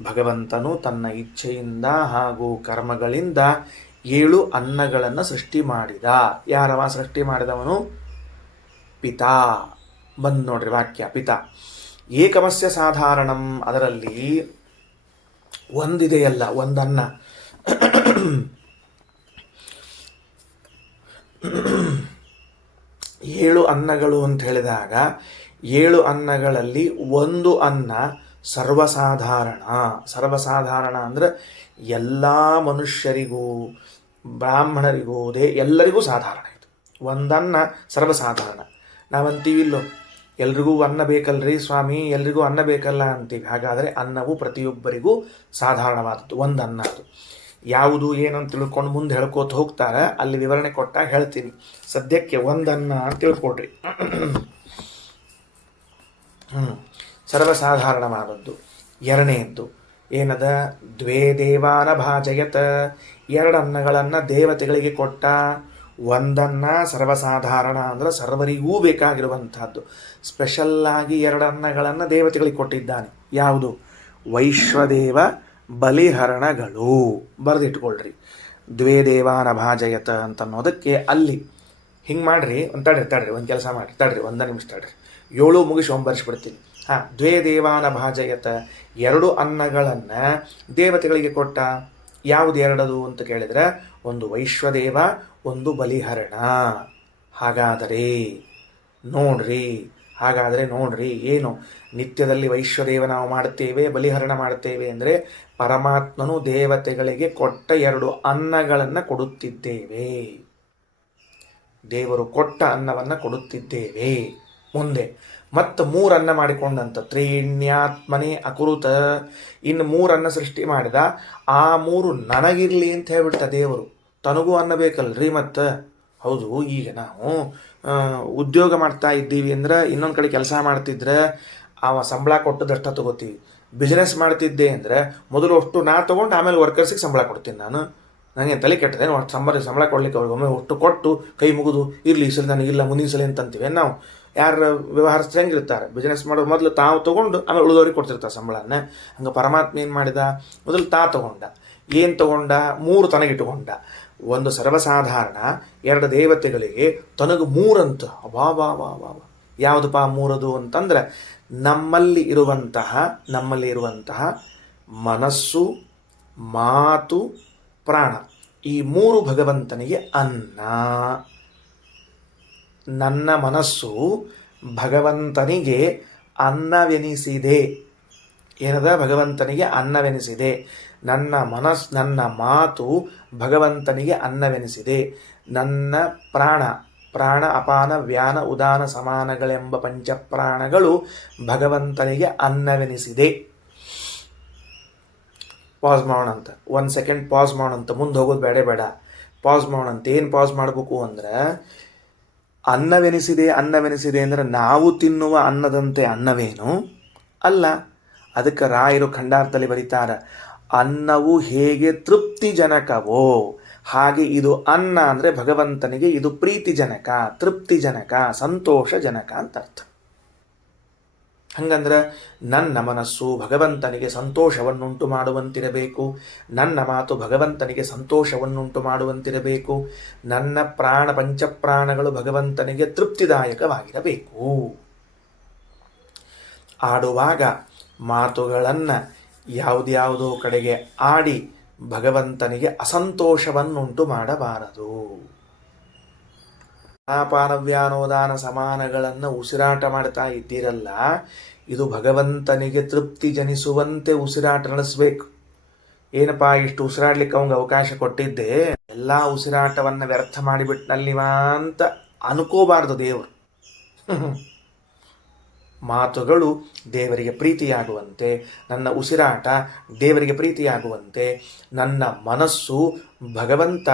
ಭಗವಂತನು ತನ್ನ ಇಚ್ಛೆಯಿಂದ ಹಾಗೂ ಕರ್ಮಗಳಿಂದ 7 ಅನ್ನಗಳನ್ನು ಸೃಷ್ಟಿ ಮಾಡಿದ. ಯಾರವ ಸೃಷ್ಟಿ ಮಾಡಿದವನು? ಪಿತಾ. ಬಂದು ನೋಡ್ರಿ ವಾಕ್ಯ, ಪಿತಾ. ಏಕಮಸ್ಯ ಸಾಧಾರಣಂ, ಅದರಲ್ಲಿ ಒಂದಿದೆಯಲ್ಲ, ಒಂದನ್ನ. 7 ಅನ್ನಗಳು ಅಂತ ಹೇಳಿದಾಗ 7 ಅನ್ನಗಳಲ್ಲಿ ಒಂದು ಅನ್ನ ಸರ್ವಸಾಧಾರಣ. ಸರ್ವಸಾಧಾರಣ ಅಂದ್ರೆ ಎಲ್ಲ ಮನುಷ್ಯರಿಗೂ ಬ್ರಾಹ್ಮಣರಿಗೂ ಎಲ್ಲರಿಗೂ ಸಾಧಾರಣ. ಇದು ಒಂದನ್ನ ಸರ್ವಸಾಧಾರಣ. ನಾವಂತೀವಿಲ್ಲೋ ಎಲ್ರಿಗೂ ಅನ್ನ ಬೇಕಲ್ರಿ ಸ್ವಾಮಿ, ಎಲ್ರಿಗೂ ಅನ್ನ ಬೇಕಲ್ಲ ಅಂತೀವಿ. ಹಾಗಾದರೆ ಅನ್ನವು ಪ್ರತಿಯೊಬ್ಬರಿಗೂ ಸಾಧಾರಣವಾದದ್ದು, ಒಂದು ಅನ್ನ. ಅದು ಯಾವುದು ಏನಂತ ತಿಳ್ಕೊಂಡು ಮುಂದೆ ಹೇಳ್ಕೋತ ಹೋಗ್ತಾರೆ, ಅಲ್ಲಿ ವಿವರಣೆ ಕೊಟ್ಟಾಗ ಹೇಳ್ತೀನಿ. ಸದ್ಯಕ್ಕೆ ಒಂದನ್ನ ಅಂತ ತಿಳ್ಕೊಡ್ರಿ. ಸರ್ವಸಾಧಾರಣವಾದದ್ದು. ಎರಡನೆಯದ್ದು ಏನದ? ದ್ವೇ ದೇವಾನ ಭಾಜಯತ. 2 ಅನ್ನಗಳನ್ನು ದೇವತೆಗಳಿಗೆ ಕೊಟ್ಟ. ಒಂದನ್ನ ಸರ್ವಸಾಧಾರಣ ಅಂದ್ರೆ ಸರ್ವರಿಗೂ ಬೇಕಾಗಿರುವಂತಹದ್ದು. ಸ್ಪೆಷಲ್ಲಾಗಿ 2 ಅನ್ನಗಳನ್ನು ದೇವತೆಗಳಿಗೆ ಕೊಟ್ಟಿದ್ದಾನೆ. ಯಾವುದು? ವೈಶ್ವದೇವ ಬಲಿಹರಣಗಳು. ಬರೆದಿಟ್ಕೊಳ್ರಿ. ದ್ವೇ ದೇವಾನ ಭಾಜಯತ ಅಂತ ಅನ್ನೋದಕ್ಕೆ ಅಲ್ಲಿ ಹಿಂಗೆ ಮಾಡ್ರಿ. ತಡ್ರಿ ಒಂದು ಕೆಲಸ ಮಾಡಿರಿ, ತಡ್ರಿ 1 ನಿಮಿಷ ತಡ್ರಿ. 7 ಮುಗಿಸಿ ಒಂಬರಿಸ್ಬಿಡ್ತೀನಿ. ದ್ವೇ ದೇವಾನ ಭಾಜಯತ, 2 ಅನ್ನಗಳನ್ನು ದೇವತೆಗಳಿಗೆ ಕೊಟ್ಟ. ಯಾವುದು 2 ಅಂತ ಕೇಳಿದ್ರೆ, ಒಂದು ವೈಶ್ವದೇವ, ಒಂದು ಬಲಿಹರಣ. ಹಾಗಾದರೆ ನೋಡ್ರಿ ಏನು ನಿತ್ಯದಲ್ಲಿ ವೈಶ್ವದೇವ ನಾವು ಮಾಡ್ತೇವೆ, ಬಲಿಹರಣ ಮಾಡ್ತೇವೆ ಅಂದರೆ ಪರಮಾತ್ಮನು ದೇವತೆಗಳಿಗೆ ಕೊಟ್ಟ 2 ಅನ್ನಗಳನ್ನು ಕೊಡುತ್ತಿದ್ದೇವೆ. ದೇವರು ಕೊಟ್ಟ ಅನ್ನವನ್ನು ಕೊಡುತ್ತಿದ್ದೇವೆ. ಮುಂದೆ ಮತ್ತು 3 ಅನ್ನ ಮಾಡಿಕೊಂಡಂತ ತ್ರೀಣ್ಯಾತ್ಮನೇ ಅಕುರುತ. ಇನ್ನು 3 ಅನ್ನ ಸೃಷ್ಟಿ ಮಾಡಿದ. ಆ 3 ನನಗಿರ್ಲಿ ಅಂತ ಹೇಳ್ಬಿಟ್ಟ ದೇವರು. ತನಗೂ ಅನ್ನ ಬೇಕಲ್ರಿ. ಮತ್ತು ಹೌದು, ಈಗ ನಾವು ಉದ್ಯೋಗ ಮಾಡ್ತಾ ಇದ್ದೀವಿ ಅಂದ್ರೆ, ಇನ್ನೊಂದು ಕಡೆ ಕೆಲಸ ಮಾಡ್ತಿದ್ರೆ ಅವ ಸಂಬಳ ಕೊಟ್ಟದಷ್ಟ ತಗೋತೀವಿ. ಬಿಸ್ನೆಸ್ ಮಾಡ್ತಿದ್ದೆ ಅಂದರೆ ಮೊದಲು ಅಷ್ಟು ನಾ ತೊಗೊಂಡು ಆಮೇಲೆ ವರ್ಕರ್ಸಿಗೆ ಸಂಬಳ ಕೊಡ್ತೀನಿ. ನನಗೆ ತಲೆ ಕೆಟ್ಟದೆ. ಸಂಬಳ ಕೊಡ್ಲಿಕ್ಕೆ ಅವ್ರಿಗೆ ಒಮ್ಮೆ ಅಷ್ಟು ಕೊಟ್ಟು ಕೈ ಮುಗಿದು ಇರಲಿ ಈ ಸಲ ನನಗಿಲ್ಲ ಮುಂದಿನ ಸಲ ಅಂತಂತೀವಿ. ನಾವು ಯಾರು ವ್ಯವಹಾರಸ್ಥರು ಹೆಂಗಿರ್ತಾರೆ, ಬಿಸ್ನೆಸ್ ಮಾಡೋದು ಮೊದಲು ತಾವು ತೊಗೊಂಡು ಆಮೇಲೆ ಉಳಿದವ್ರಿಗೆ ಕೊಡ್ತಿರ್ತಾರೆ ಸಂಬಳನ. ಹಂಗೆ ಪರಮಾತ್ಮ ಏನು ಮಾಡಿದ? ಮೊದಲು ತೊಗೊಂಡ. ಏನು ತೊಗೊಂಡ? 3 ತನಗಿಟ್ಟುಕೊಂಡ. ಒಂದು ಸರ್ವಸಾಧಾರಣ, ಎರಡು ದೇವತೆಗಳಿಗೆ, ತನಗೆ ಮೂರಂತ. ವಾ ವಾ ವಾ ವಾ ವಾ. ಯಾವುದಪ್ಪ ಮೂರದು ಅಂತಂದ್ರೆ ನಮ್ಮಲ್ಲಿ ಇರುವಂತಹ ಮನಸ್ಸು, ಮಾತು, ಪ್ರಾಣ, ಈ ಮೂರು ಭಗವಂತನಿಗೆ ಅನ್ನ. ನನ್ನ ಮನಸ್ಸು ಭಗವಂತನಿಗೆ ಅನ್ನವೆನಿಸಿದೆ. ಏನದ? ಭಗವಂತನಿಗೆ ಅನ್ನವೆನಿಸಿದೆ. ನನ್ನ ಮಾತು ಭಗವಂತನಿಗೆ ಅನ್ನವೆನಿಸಿದೆ. ನನ್ನ ಪ್ರಾಣ ಅಪಾನ ವ್ಯಾನ ಉದಾನ ಸಮಾನಗಳೆಂಬ ಪಂಚಪ್ರಾಣಗಳು ಭಗವಂತನಿಗೆ ಅನ್ನವೆನಿಸಿದೆ. ಪಾಸ್ ಮಾಡೋಣಂತ, 1 ಸೆಕೆಂಡ್ ಪಾಸ್ ಮಾಡೋಣಂತ. ಮುಂದೆ ಹೋಗೋದು ಬೇಡ, ಪಾಸ್ ಮಾಡೋಣಂತ. ಏನು ಪಾಸ್ ಮಾಡಬೇಕು ಅಂದ್ರೆ, ಅನ್ನವೆನಿಸಿದೆ ಅಂದರೆ ನಾವು ತಿನ್ನುವ ಅನ್ನದಂತೆ ಅನ್ನವೇನು ಅಲ್ಲ. ಅದಕ್ಕೆ ರಾಯರು ಖಂಡಾರ್ಥದಲ್ಲಿ ಬರೀತಾರ, ಅನ್ನವು ಹೇಗೆ ತೃಪ್ತಿಜನಕವೋ ಹಾಗೆ ಇದು ಅನ್ನ ಅಂದರೆ ಭಗವಂತನಿಗೆ ಇದು ಪ್ರೀತಿಜನಕ, ತೃಪ್ತಿಜನಕ, ಸಂತೋಷಜನಕ ಅಂತ ಅರ್ಥ. ಹಂಗಂದ್ರೆ ನನ್ನ ಮನಸ್ಸು ಭಗವಂತನಿಗೆ ಸಂತೋಷವನ್ನುಂಟು ಮಾಡುವಂತಿರಬೇಕು, ನನ್ನ ಮಾತು ಭಗವಂತನಿಗೆ ಸಂತೋಷವನ್ನುಂಟು ಮಾಡುವಂತಿರಬೇಕು, ನನ್ನ ಪಂಚಪ್ರಾಣಗಳು ಭಗವಂತನಿಗೆ ತೃಪ್ತಿದಾಯಕವಾಗಿರಬೇಕು. ಆಡುವಾಗ ಮಾತುಗಳನ್ನು ಯಾವುದ್ಯಾವುದೋ ಕಡೆಗೆ ಆಡಿ ಭಗವಂತನಿಗೆ ಅಸಂತೋಷವನ್ನುಂಟು ಮಾಡಬಾರದು. ಅಪಾನವ್ಯಾನೋದಾನ ಸಮಾನಗಳನ್ನು ಉಸಿರಾಟ ಮಾಡ್ತಾ ಇದ್ದೀರಲ್ಲ, ಇದು ಭಗವಂತನಿಗೆ ತೃಪ್ತಿ ಜನಿಸುವಂತೆ ಉಸಿರಾಟ ನಡೆಸಬೇಕು. ಏನಪ್ಪಾ ಇಷ್ಟು ಉಸಿರಾಡ್ಲಿಕ್ಕೆ ಅವಂಗೆ ಅವಕಾಶ ಕೊಟ್ಟಿದ್ದೆ, ಎಲ್ಲಾ ಉಸಿರಾಟವನ್ನ ವ್ಯರ್ಥ ಮಾಡಿಬಿಟ್ನಲ್ಲಿವಾ ಅಂತ ಅನ್ಕೋಬಾರ್ದು ದೇವರು. ಮಾತುಗಳು ದೇವರಿಗೆ ಪ್ರೀತಿಯಾಗುವಂತೆ, ನನ್ನ ಉಸಿರಾಟ ದೇವರಿಗೆ ಪ್ರೀತಿಯಾಗುವಂತೆ, ನನ್ನ ಮನಸ್ಸು ಭಗವಂತ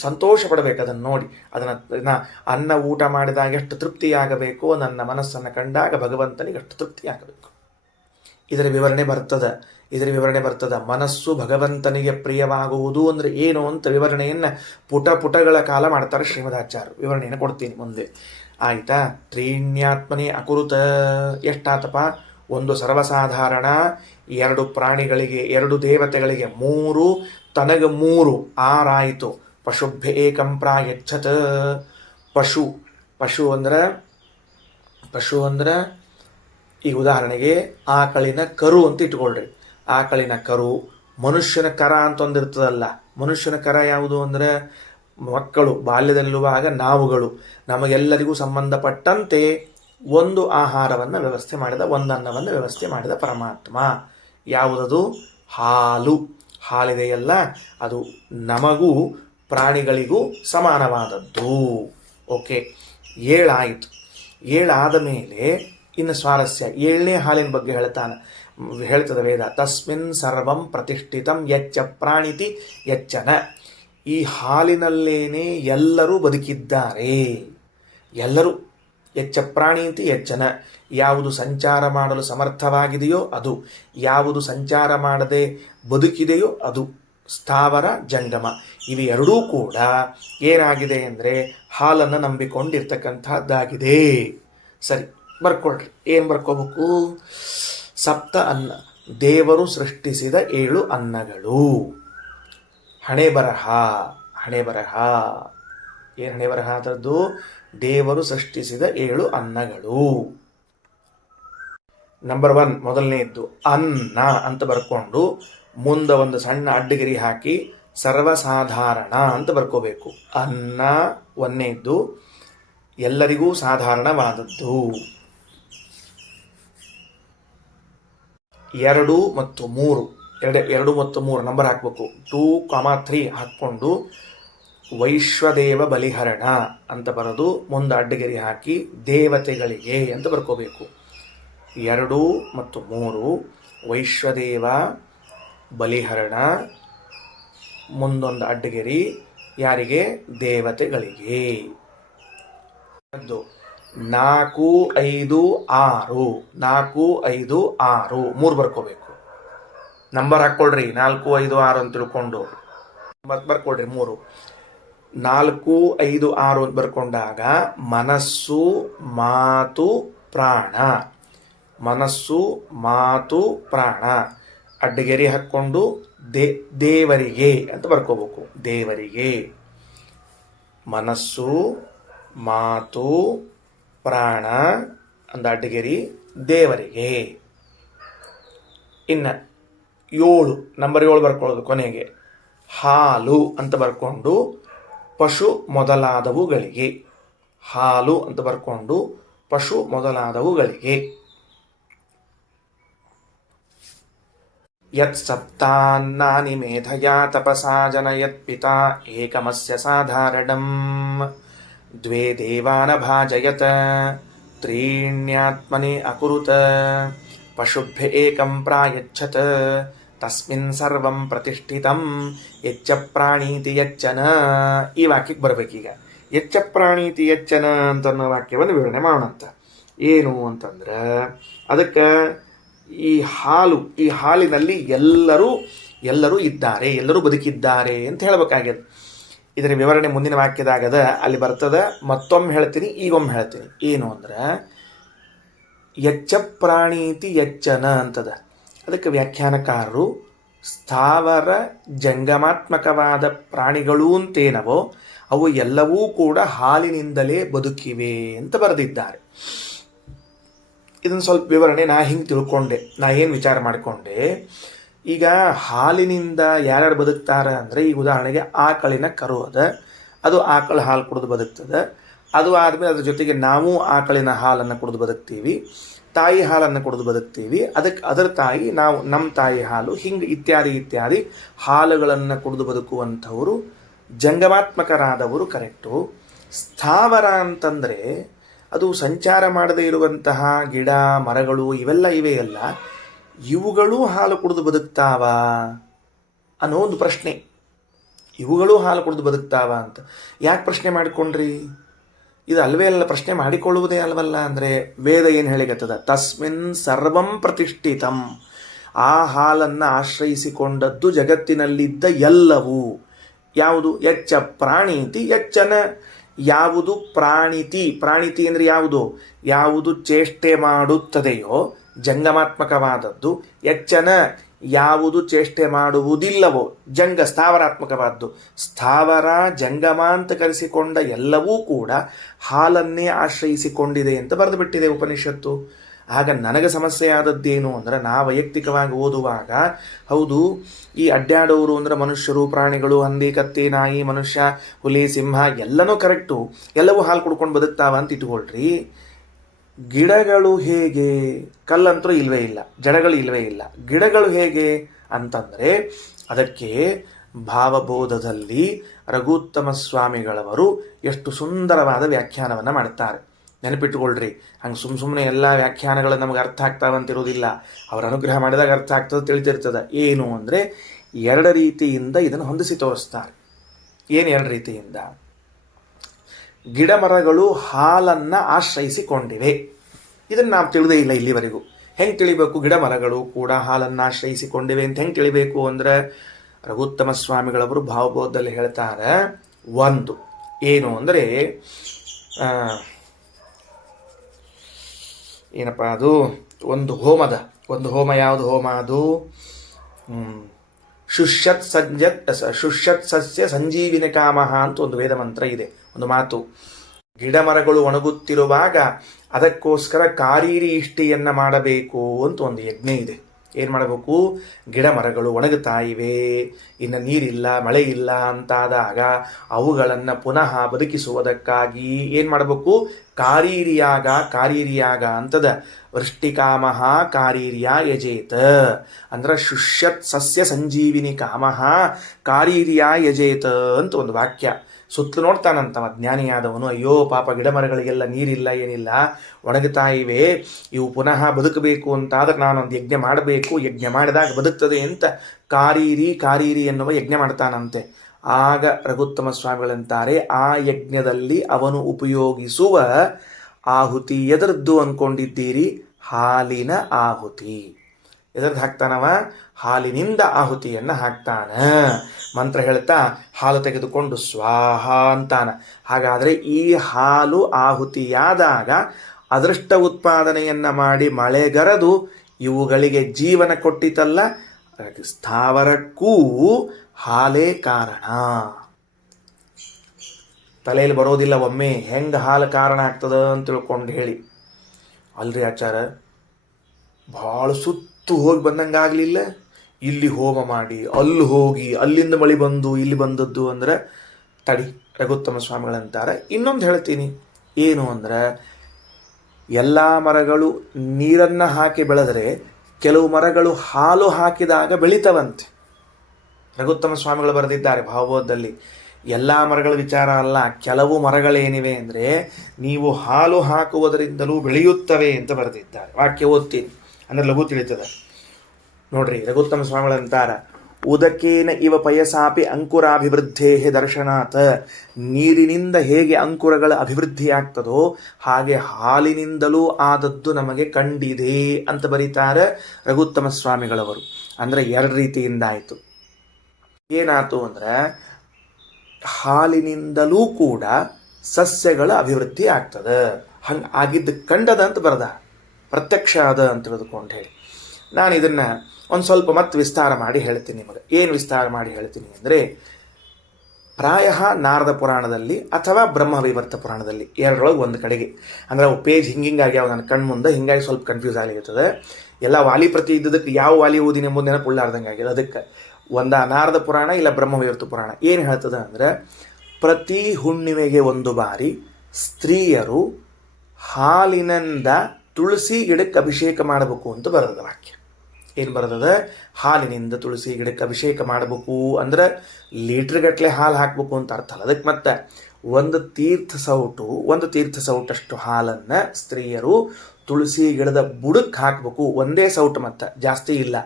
ಸಂತೋಷ ಪಡಬೇಕು ಅದನ್ನು ನೋಡಿ. ಅದನ್ನು ಅನ್ನ ಊಟ ಮಾಡಿದಾಗ ಎಷ್ಟು ತೃಪ್ತಿಯಾಗಬೇಕೋ ನನ್ನ ಮನಸ್ಸನ್ನು ಕಂಡಾಗ ಭಗವಂತನಿಗೆ ಅಷ್ಟು ತೃಪ್ತಿಯಾಗಬೇಕು. ಇದರ ವಿವರಣೆ ಬರ್ತದ. ಮನಸ್ಸು ಭಗವಂತನಿಗೆ ಪ್ರಿಯವಾಗುವುದು ಅಂದರೆ ಏನು ಅಂತ ವಿವರಣೆಯನ್ನು ಪುಟಗಳ ಕಾಲ ಮಾಡ್ತಾರೆ ಶ್ರೀಮದಾಚಾರ್ಯರು. ವಿವರಣೆಯನ್ನು ಕೊಡ್ತೀನಿ ಮುಂದೆ. ಆಯ್ತಾ? ತ್ರೀಣ್ಯಾತ್ಮನೇ ಅಕುರುತ. ಎಷ್ಟಾತಪ? ಒಂದು ಸರ್ವಸಾಧಾರಣ, 2 ಪ್ರಾಣಿಗಳಿಗೆ, 2 ದೇವತೆಗಳಿಗೆ 3, ತನಗೆ 3, 6 ಆಯಿತು. ಪಶುಭ್ಯ ಏಕಂ ಪ್ರಾಯಚ್ಛತ್. ಪಶು ಅಂದ್ರೆ ಈ ಉದಾಹರಣೆಗೆ ಆಕಳಿನ ಕರು ಅಂತ ಇಟ್ಕೊಳ್ರಿ. ಆಕಳಿನ ಕರು, ಮನುಷ್ಯನ ಕರ ಅಂತ ಒಂದಿರ್ತದಲ್ಲ. ಮನುಷ್ಯನ ಕರ ಯಾವುದು ಅಂದ್ರೆ ಮಕ್ಕಳು, ಬಾಲ್ಯದಲ್ಲಿರುವಾಗ ನಾವುಗಳು, ನಮಗೆಲ್ಲರಿಗೂ ಸಂಬಂಧಪಟ್ಟಂತೆ ಒಂದು ಆಹಾರವನ್ನು ವ್ಯವಸ್ಥೆ ಮಾಡಿದ, ಒಂದು ಅನ್ನವನ್ನು ವ್ಯವಸ್ಥೆ ಮಾಡಿದ ಪರಮಾತ್ಮ. ಯಾವುದದು? ಹಾಲಿದೆಯಲ್ಲ, ಅದು ನಮಗೂ ಪ್ರಾಣಿಗಳಿಗೂ ಸಮಾನವಾದದ್ದು. ಓಕೆ, 7 ಆಯಿತು. 7 ಆದ ಮೇಲೆ ಇನ್ನು ಸ್ವಾರಸ್ಯ, 7ನೇ ಹಾಲಿನ ಬಗ್ಗೆ ಹೇಳ್ತದ ವೇದ. ತಸ್ಮಿನ್ ಸರ್ವಂ ಪ್ರತಿಷ್ಠಿತಂ ಯಚ್ಚ ಪ್ರಾಣಿತಿ ಯಚ್ಚನ. ಈ ಹಾಲಿನಲ್ಲೇನೆ ಎಲ್ಲರೂ ಬದುಕಿದ್ದಾರೆ. ಎಲ್ಲರೂ ಯಚ್ಚ ಪ್ರಾಣಿತಿ ಯಚ್ಚನ. ಯಾವುದು ಸಂಚಾರ ಮಾಡಲು ಸಮರ್ಥವಾಗಿದೆಯೋ ಅದು, ಯಾವುದು ಸಂಚಾರ ಮಾಡದೆ ಬದುಕಿದೆಯೋ ಅದು. ಸ್ಥಾವರ ಜಂಗಮ ಇವೆರಡೂ ಕೂಡ ಏನಾಗಿದೆ ಅಂದರೆ ಹಾಲನ್ನು ನಂಬಿಕೊಂಡಿರ್ತಕ್ಕಂಥದ್ದಾಗಿದೆ. ಸರಿ, ಬರ್ಕೊಳ್ರಿ. ಏನು ಬರ್ಕೋಬೇಕು? ಸಪ್ತ ಅನ್ನ, ದೇವರು ಸೃಷ್ಟಿಸಿದ 7 ಅನ್ನಗಳು. ಹಣೆ ಬರಹ. ಏನು ಹಣೆ ಬರಹ ಅದರದ್ದು? ದೇವರು ಸೃಷ್ಟಿಸಿದ 7 ಅನ್ನಗಳು. ನಂಬರ್ 1 ಮೊದಲನೇದ್ದು ಅನ್ನ ಅಂತ ಬರ್ಕೊಂಡು ಮುಂದೆ ಒಂದು ಸಣ್ಣ ಅಡ್ಡಗಿರಿ ಹಾಕಿ ಸರ್ವಸಾಧಾರಣ ಅಂತ ಬರ್ಕೋಬೇಕು. ಅನ್ನ ಒಂದನೇದ್ದು, ಎಲ್ಲರಿಗೂ ಸಾಧಾರಣವಾದದ್ದು. 2 ಮತ್ತು 3 ನಂಬರ್ ಹಾಕಬೇಕು. 2, 3 ಹಾಕ್ಕೊಂಡು ವೈಶ್ವದೇವ ಬಲಿಹರಣ ಅಂತ ಬರೋದು. ಮುಂದೆ ಅಡ್ಡಗಿರಿ ಹಾಕಿ ದೇವತೆಗಳಿಗೆ ಅಂತ ಬರ್ಕೋಬೇಕು. 2 ಮತ್ತು 3 ವೈಶ್ವದೇವ ಬಲಿಹರಣ, ಮುಂದೊಂದು ಅಡ್ಡಗಿರಿ ಯಾರಿಗೆ? ದೇವತೆಗಳಿಗೆ. 4, 5, 6 4, 5, 6 3 ಬರ್ಕೋಬೇಕು. ನಂಬರ್ ಹಾಕ್ಕೊಳ್ರಿ. 4, 5, 6 ಅಂತ ತಿಳ್ಕೊಂಡು ಬರ್ಕೊಳ್ರಿ. 3, 4, 5, 6 ಅಂತ ಬರ್ಕೊಂಡಾಗ ಮನಸ್ಸು ಮಾತು ಪ್ರಾಣ, ಅಡ್ಡಗೆರೆ ಹಾಕ್ಕೊಂಡು ದೇವರಿಗೆ ಅಂತ ಬರ್ಕೋಬೇಕು. ದೇವರಿಗೆ. ಮನಸ್ಸು, ಮಾತು, ಪ್ರಾಣ ಅಂದ ಅಡ್ಡಗೆರಿ ದೇವರಿಗೆ. ಇನ್ನು 7 ನಂಬರ್ 7 ಬರ್ಕೊಳ್ಳೋದು ಕೊನೆಗೆ. ಹಾಲು ಅಂತ ಬರ್ಕೊಂಡು ಪಶು ಮೊದಲಾದವುಗಳಿಗೆ. ಹಾಲು ಅಂತ ಬರ್ಕೊಂಡು ಪಶು ಮೊದಲಾದವುಗಳಿಗೆ. ಯತ್ ಸಪ್ತಾನ್ನಾನಿ ಮೇಧಯಾ ತಪಸಾ ಜನಯತ್ ಪಿತಾ ಏಕಮಸ್ಯ ಸಾಧಾರಣಂ ದ್ವೇ ದೇವಾನ ಭಾಜಯತ ತ್ರೀಣ್ಯಾತ್ಮನೆ ಅಕುರುತ ಪಶುಭ್ಯ ಏಕಂ ಪ್ರಾಯಚ್ಛತ್ ತಸ್ಮಿನ್ ಸರ್ವಂ ಪ್ರತಿಷ್ಠಿತಂ ಯಚ್ಚ ಪ್ರಾಣೀತಿ ಯಚ್ಚನ. ಈ ವಾಕ್ಯಕ್ಕೆ ಬರಬೇಕೀಗ. ಯಚ್ಚ ಪ್ರಾಣೀತಿ ಯಚ್ಚನ ಅಂತ ಅನ್ನೋ ವಾಕ್ಯವನ್ನು ವಿವರಣೆ ಮಾಡೋಣಂತ. ಏನು ಅಂತಂದ್ರೆ ಅದಕ್ಕೆ ಈ ಹಾಲಿನಲ್ಲಿ ಎಲ್ಲರೂ ಇದ್ದಾರೆ, ಎಲ್ಲರೂ ಬದುಕಿದ್ದಾರೆ ಅಂತ ಹೇಳಬೇಕಾಗ್ಯದ. ಇದರ ವಿವರಣೆ ಮುಂದಿನ ವಾಕ್ಯದಾಗದ, ಅಲ್ಲಿ ಬರ್ತದ. ಮತ್ತೊಮ್ಮೆ ಹೇಳ್ತೀನಿ, ಈಗೊಮ್ಮೆ ಹೇಳ್ತೀನಿ. ಏನು ಅಂದ್ರೆ ಯಚ್ಚ ಪ್ರಾಣೀತಿ ಯಚ್ಚನ ಅಂತದ. ಅದಕ್ಕೆ ವ್ಯಾಖ್ಯಾನಕಾರರು ಸ್ಥಾವರ ಜಂಗಮಾತ್ಮಕವಾದ ಪ್ರಾಣಿಗಳು ಅಂತೇನವೋ ಅವು ಎಲ್ಲವೂ ಕೂಡ ಹಾಲಿನಿಂದಲೇ ಬದುಕಿವೆ ಅಂತ ಬರೆದಿದ್ದಾರೆ. ಇದನ್ನು ಸ್ವಲ್ಪ ವಿವರಣೆ ನಾ ಹಿಂಗೆ ತಿಳ್ಕೊಂಡೆ. ನಾ ಏನು ವಿಚಾರ ಮಾಡಿಕೊಂಡೆ, ಈಗ ಹಾಲಿನಿಂದ ಯಾರ್ಯಾರು ಬದುಕ್ತಾರ ಅಂದರೆ, ಈಗ ಉದಾಹರಣೆಗೆ ಆಕಳಿನ ಕರು ಅದ, ಅದು ಆಕಳ ಹಾಲು ಕುಡಿದು ಬದುಕ್ತದೆ. ಅದು ಆದಮೇಲೆ ಅದ್ರ ಜೊತೆಗೆ ನಾವು ಆಕಳಿನ ಹಾಲನ್ನು ಕುಡಿದು ಬದುಕ್ತೀವಿ, ತಾಯಿ ಹಾಲನ್ನು ಕುಡಿದು ಬದುಕ್ತೀವಿ. ಅದಕ್ಕೆ ಅದರ ತಾಯಿ, ನಾವು ನಮ್ಮ ತಾಯಿ ಹಾಲು, ಹಿಂಗೆ ಇತ್ಯಾದಿ ಹಾಲುಗಳನ್ನು ಕುಡಿದು ಬದುಕುವಂಥವರು ಜಂಗಮಾತ್ಮಕರಾದವರು ಕರೆಕ್ಟು. ಸ್ಥಾವರ ಅಂತಂದರೆ ಅದು ಸಂಚಾರ ಮಾಡದೇ ಇರುವಂತಹ ಗಿಡ ಮರಗಳು ಇವೆಲ್ಲ ಇವೆಯಲ್ಲ, ಇವುಗಳು ಹಾಲು ಕುಡಿದು ಬದುಕ್ತಾವ ಅನ್ನೋ ಒಂದು ಪ್ರಶ್ನೆ. ಇವುಗಳು ಹಾಲು ಕುಡಿದು ಬದುಕ್ತಾವ ಅಂತ ಯಾಕೆ ಪ್ರಶ್ನೆ ಮಾಡಿಕೊಂಡ್ರಿ? ಇದು ಅಲ್ವೇ ಅಲ್ಲ, ಪ್ರಶ್ನೆ ಮಾಡಿಕೊಳ್ಳುವುದೇ ಅಲ್ವಲ್ಲ. ಅಂದರೆ ವೇದ ಏನು ಹೇಳಿಗತ್ತದ? ತಸ್ಮಿನ್ ಸರ್ವಂ ಪ್ರತಿಷ್ಠಿತಂ. ಆ ಹಾಲನ್ನು ಆಶ್ರಯಿಸಿಕೊಂಡದ್ದು ಜಗತ್ತಿನಲ್ಲಿದ್ದ ಎಲ್ಲವೂ. ಯಾವುದು? ಯಚ್ಚ ಪ್ರಾಣೀತಿ ಯಚ್ಚನ. ಯಾವುದು ಪ್ರಾಣಿತಿ ಅಂದರೆ ಯಾವುದು ಚೇಷ್ಟೆ ಮಾಡುತ್ತದೆಯೋ ಜಂಗಮಾತ್ಮಕವಾದದ್ದು. ಯಚ್ಚನ ಯಾವುದು ಚೇಷ್ಟೆ ಮಾಡುವುದಿಲ್ಲವೋ ಸ್ಥಾವರಾತ್ಮಕವಾದ್ದು. ಸ್ಥಾವರ ಜಂಗಮ ಅಂತ ಕರೆಸಿಕೊಂಡ ಎಲ್ಲವೂ ಕೂಡ ಹಾಲನ್ನೇ ಆಶ್ರಯಿಸಿಕೊಂಡಿದೆ ಅಂತ ಬರೆದು ಬಿಟ್ಟಿದೆ ಉಪನಿಷತ್ತು. ಆಗ ನನಗೆ ಸಮಸ್ಯೆ ಆದದ್ದೇನು ಅಂದರೆ, ನಾ ವೈಯಕ್ತಿಕವಾಗಿ ಓದುವಾಗ ಹೌದು ಈ ಅಡ್ಡಾಡೋರು ಅಂದರೆ ಮನುಷ್ಯರು, ಪ್ರಾಣಿಗಳು, ಹಂದಿ, ಕತ್ತಿ, ನಾಯಿ, ಮನುಷ್ಯ, ಹುಲಿ, ಸಿಂಹ ಎಲ್ಲನೂ ಕರೆಕ್ಟು, ಎಲ್ಲವೂ ಹಾಲು ಕುಡ್ಕೊಂಡು ಬದುಕ್ತಾವ ಅಂತ ಇಟ್ಕೊಳ್ರಿ. ಗಿಡಗಳು ಹೇಗೆ? ಕಲ್ಲಂತರೂ ಇಲ್ವೇ ಇಲ್ಲ, ಜಡಗಳು ಇಲ್ವೇ ಇಲ್ಲ. ಗಿಡಗಳು ಹೇಗೆ ಅಂತಂದರೆ ಅದಕ್ಕೆ ಭಾವಬೋಧದಲ್ಲಿ ರಘುತ್ತಮ ಸ್ವಾಮಿಗಳವರು ಎಷ್ಟು ಸುಂದರವಾದ ವ್ಯಾಖ್ಯಾನವನ್ನು ಮಾಡ್ತಾರೆ. ನೆನಪಿಟ್ಟುಕೊಳ್ರಿ. ಹಂಗೆ ಸುಮ್ಮನೆ ಎಲ್ಲ ವ್ಯಾಖ್ಯಾನಗಳು ನಮಗೆ ಅರ್ಥ ಆಗ್ತಾವಂತಿರೋದಿಲ್ಲ. ಅವರ ಅನುಗ್ರಹ ಮಾಡಿದಾಗ ಅರ್ಥ ಆಗ್ತದೆ, ತಿಳಿದಿರ್ತದೆ. ಏನು ಅಂದರೆ 2 ರೀತಿಯಿಂದ ಇದನ್ನು ಹೊಂದಿಸಿ ತೋರಿಸ್ತಾರೆ. ಏನು 2 ರೀತಿಯಿಂದ? ಗಿಡ ಮರಗಳು ಹಾಲನ್ನು ಆಶ್ರಯಿಸಿಕೊಂಡಿವೆ. ಇದನ್ನು ನಾವು ತಿಳಿದೇ ಇಲ್ಲ ಇಲ್ಲಿವರೆಗೂ. ಹೆಂಗೆ ತಿಳಿಬೇಕು? ಗಿಡ ಮರಗಳು ಕೂಡ ಹಾಲನ್ನು ಆಶ್ರಯಿಸಿಕೊಂಡಿವೆ ಅಂತ ಹೆಂಗೆ ತಿಳಿಬೇಕು ಅಂದರೆ, ರಘುತ್ತಮ ಸ್ವಾಮಿಗಳವರು ಭಾವಬೋಧದಲ್ಲಿ ಹೇಳ್ತಾರೆ. ಒಂದು ಏನು ಅಂದರೆ ಏನಪ್ಪ ಅದು, ಒಂದು ಹೋಮ. ಯಾವುದು ಹೋಮ ಅದು? ಶುಷ್ಯತ್ ಸಸ್ಯ ಸಂಜೀವಿನಿ ಕಾಮಃ ಅಂತ ಒಂದು ವೇದ ಮಂತ್ರ ಇದೆ, ಒಂದು ಮಾತು. ಗಿಡ ಮರಗಳು ಒಣಗುತ್ತಿರುವಾಗ ಅದಕ್ಕೋಸ್ಕರ ಕಾರೀರಿ ಇಷ್ಟಿಯನ್ನು ಮಾಡಬೇಕು ಅಂತ ಒಂದು ಯಜ್ಞ ಇದೆ. ಏನು ಮಾಡಬೇಕು? ಗಿಡ ಮರಗಳು ಒಣಗುತ್ತಾ ಇವೆ, ಇನ್ನು ನೀರಿಲ್ಲ, ಮಳೆ ಇಲ್ಲ ಅಂತಾದಾಗ ಅವುಗಳನ್ನು ಪುನಃ ಬದುಕಿಸುವುದಕ್ಕಾಗಿ ಏನು ಮಾಡಬೇಕು? ಕಾರೀರಿಯಾಗ ಅಂತದ. ವೃಷ್ಟಿಕಾಮಃ ಕಾರೀರ್ಯ ಯಜೇತ ಅಂದ್ರೆ ಶುಷ್ಯತ್ ಸಸ್ಯ ಸಂಜೀವಿನಿ ಕಾಮಃ ಕಾರೀರ್ಯ ಯಜೇತ ಅಂತ ಒಂದು ವಾಕ್ಯ. ಸುತ್ತಲೂ ನೋಡ್ತಾನಂತವ ಜ್ಞಾನಿಯಾದವನು, ಅಯ್ಯೋ ಪಾಪ ಗಿಡ ಮರಗಳಿಗೆಲ್ಲ ನೀರಿಲ್ಲ, ಏನಿಲ್ಲ, ಒಣಗುತ್ತಾ ಇವೆ, ಇವು ಪುನಃ ಬದುಕಬೇಕು ಅಂತಾದ್ರೆ ನಾನೊಂದು ಯಜ್ಞ ಮಾಡಬೇಕು, ಯಜ್ಞ ಮಾಡಿದಾಗ ಬದುಕ್ತದೆ ಅಂತ ಕಾರೀರಿ ಎನ್ನುವ ಯಜ್ಞ ಮಾಡ್ತಾನಂತೆ. ಆಗ ರಘುತ್ತಮ ಸ್ವಾಮಿಗಳಂತಾರೆ, ಆ ಯಜ್ಞದಲ್ಲಿ ಅವನು ಉಪಯೋಗಿಸುವ ಆಹುತಿ ಎದರದ್ದು ಅಂದ್ಕೊಂಡಿದ್ದೀರಿ? ಹಾಲಿನ ಆಹುತಿ. ಎದರದ್ದು ಹಾಕ್ತಾನವ? ಹಾಲಿನಿಂದ ಆಹುತಿಯನ್ನು ಹಾಕ್ತಾನ. ಮಂತ್ರ ಹೇಳ್ತಾ ಹಾಲು ತೆಗೆದುಕೊಂಡು ಸ್ವಾಹ ಅಂತಾನ. ಹಾಗಾದರೆ ಈ ಹಾಲು ಆಹುತಿಯಾದಾಗ ಅದೃಷ್ಟ ಉತ್ಪಾದನೆಯನ್ನು ಮಾಡಿ ಮಳೆಗರೆದು ಇವುಗಳಿಗೆ ಜೀವನ ಕೊಟ್ಟಿತಲ್ಲ, ಸ್ಥಾವರಕ್ಕೂ ಹಾಲೇ ಕಾರಣ. ತಲೆಯಲ್ಲಿ ಬರೋದಿಲ್ಲ ಒಮ್ಮೆ ಹೆಂಗೆ ಹಾಲು ಕಾರಣ ಆಗ್ತದ ಅಂತ ತಿಳ್ಕೊಂಡು ಹೇಳಿ. ಅಲ್ರಿ ಆಚಾರ, ಭಾಳ ಸುತ್ತು ಹೋಗಿ ಬಂದಂಗೆ ಆಗಲಿಲ್ಲ, ಇಲ್ಲಿ ಹೋಮ ಮಾಡಿ ಅಲ್ಲಿ ಹೋಗಿ ಅಲ್ಲಿಂದ ಮಳೆ ಬಂದು ಇಲ್ಲಿ ಬಂದದ್ದು ಅಂದ್ರೆ ತಡಿ. ರಘುತ್ತಮ ಸ್ವಾಮಿಗಳಂತಾರೆ, ಇನ್ನೊಂದು ಹೇಳ್ತೀನಿ ಏನು ಅಂದ್ರೆ, ಎಲ್ಲ ಮರಗಳು ನೀರನ್ನು ಹಾಕಿ ಬೆಳೆದರೆ ಕೆಲವು ಮರಗಳು ಹಾಲು ಹಾಕಿದಾಗ ಬೆಳಿತವಂತೆ. ರಘುತ್ತಮ ಸ್ವಾಮಿಗಳು ಬರೆದಿದ್ದಾರೆ ಭಾವಬೋಧದಲ್ಲಿ. ಎಲ್ಲ ಮರಗಳ ವಿಚಾರ ಅಲ್ಲ, ಕೆಲವು ಮರಗಳೇನಿವೆ ಅಂದರೆ ನೀವು ಹಾಲು ಹಾಕುವುದರಿಂದಲೂ ಬೆಳೆಯುತ್ತವೆ ಅಂತ ಬರೆದಿದ್ದಾರೆ. ವಾಕ್ಯ ಓದ್ತೀನಿ ಅಂದ್ರೆ ಲಘು ತಿಳಿತದೆ ನೋಡ್ರಿ. ರಘುತ್ತಮ ಸ್ವಾಮಿಗಳಂತಾರ, ಉದಕೇನ ಇವ ಪಯಸಾಪಿ ಅಂಕುರಾಭಿವೃದ್ಧೇ ದರ್ಶನಾತ್. ನೀರಿನಿಂದ ಹೇಗೆ ಅಂಕುರಗಳ ಅಭಿವೃದ್ಧಿ ಆಗ್ತದೋ ಹಾಗೆ ಹಾಲಿನಿಂದಲೂ ಆದದ್ದು ನಮಗೆ ಕಂಡಿದೆ ಅಂತ ಬರೀತಾರೆ ರಘುತ್ತಮ ಸ್ವಾಮಿಗಳವರು. ಅಂದರೆ ಎರಡು ರೀತಿಯಿಂದ ಆಯಿತು. ಏನಾಯ್ತು ಅಂದ್ರೆ, ಹಾಲಿನಿಂದಲೂ ಕೂಡ ಸಸ್ಯಗಳ ಅಭಿವೃದ್ಧಿ ಆಗ್ತದೆ, ಹಂಗೆ ಆಗಿದ್ದು ಕಂಡದ ಅಂತ ಬರದ, ಪ್ರತ್ಯಕ್ಷ ಅದ ಅಂತ ತಿಳಿದುಕೊಂಡು ಹೇಳಿ. ನಾನು ಇದನ್ನು ಒಂದು ಸ್ವಲ್ಪ ಮತ್ತೆ ವಿಸ್ತಾರ ಮಾಡಿ ಹೇಳ್ತೀನಿ ನಿಮಗೆ. ಏನು ವಿಸ್ತಾರ ಮಾಡಿ ಹೇಳ್ತೀನಿ ಅಂದರೆ, ಪ್ರಾಯ ನಾರದ ಪುರಾಣದಲ್ಲಿ ಅಥವಾ ಬ್ರಹ್ಮವೈವರ್ತ ಪುರಾಣದಲ್ಲಿ ಎರಡರೊಳಗೆ ಒಂದು ಕಡೆಗೆ, ಅಂದರೆ ಅವು ಪೇಜ್ ಹಿಂಗಾಗ್ಯಾವ ನನ್ನ ಕಣ್ಣು ಮುಂದೆ, ಹಿಂಗಾಗಿ ಸ್ವಲ್ಪ ಕನ್ಫ್ಯೂಸ್ ಆಗ್ಲಿರ್ತದೆ. ಎಲ್ಲ ವಾಲಿ ಪ್ರತಿ ಇದ್ದದಕ್ಕೆ ಯಾವ ವಾಲಿ ಓದಿನ ಎಂಬುದು ನೆನಪುಳ್ಳಾರ್ದಂಗೆ ಆಗಿದೆ. ಅದಕ್ಕೆ ಒಂದು ನಾರದ ಪುರಾಣ ಇಲ್ಲ ಬ್ರಹ್ಮವೈವರ್ತ ಪುರಾಣ ಏನು ಹೇಳ್ತದೆ ಅಂದರೆ, ಪ್ರತಿ ಹುಣ್ಣಿಮೆಗೆ ಒಂದು ಬಾರಿ ಸ್ತ್ರೀಯರು ಹಾಲಿನಿಂದ ತುಳಸಿ ಗಿಡಕ್ಕೆ ಅಭಿಷೇಕ ಮಾಡಬೇಕು ಅಂತ ಬರ್ತದ ವಾಕ್ಯ. ಏನು ಬರ್ತದ? ಹಾಲಿನಿಂದ ತುಳಸಿ ಗಿಡಕ್ಕೆ ಅಭಿಷೇಕ ಮಾಡಬೇಕು ಅಂದ್ರೆ ಲೀಟ್ರ್ಗಟ್ಟಲೆ ಹಾಲು ಹಾಕಬೇಕು ಅಂತ ಅರ್ಥ ಅಲ್ಲ. ಅದಕ್ಕೆ ಮತ್ತೆ ಒಂದು ತೀರ್ಥ ಸೌಟಷ್ಟು ಹಾಲನ್ನು ಸ್ತ್ರೀಯರು ತುಳಸಿ ಗಿಡದ ಬುಡಕ್ಕೆ ಹಾಕಬೇಕು. ಒಂದೇ ಸೌಟು, ಮತ್ತೆ ಜಾಸ್ತಿ ಇಲ್ಲ.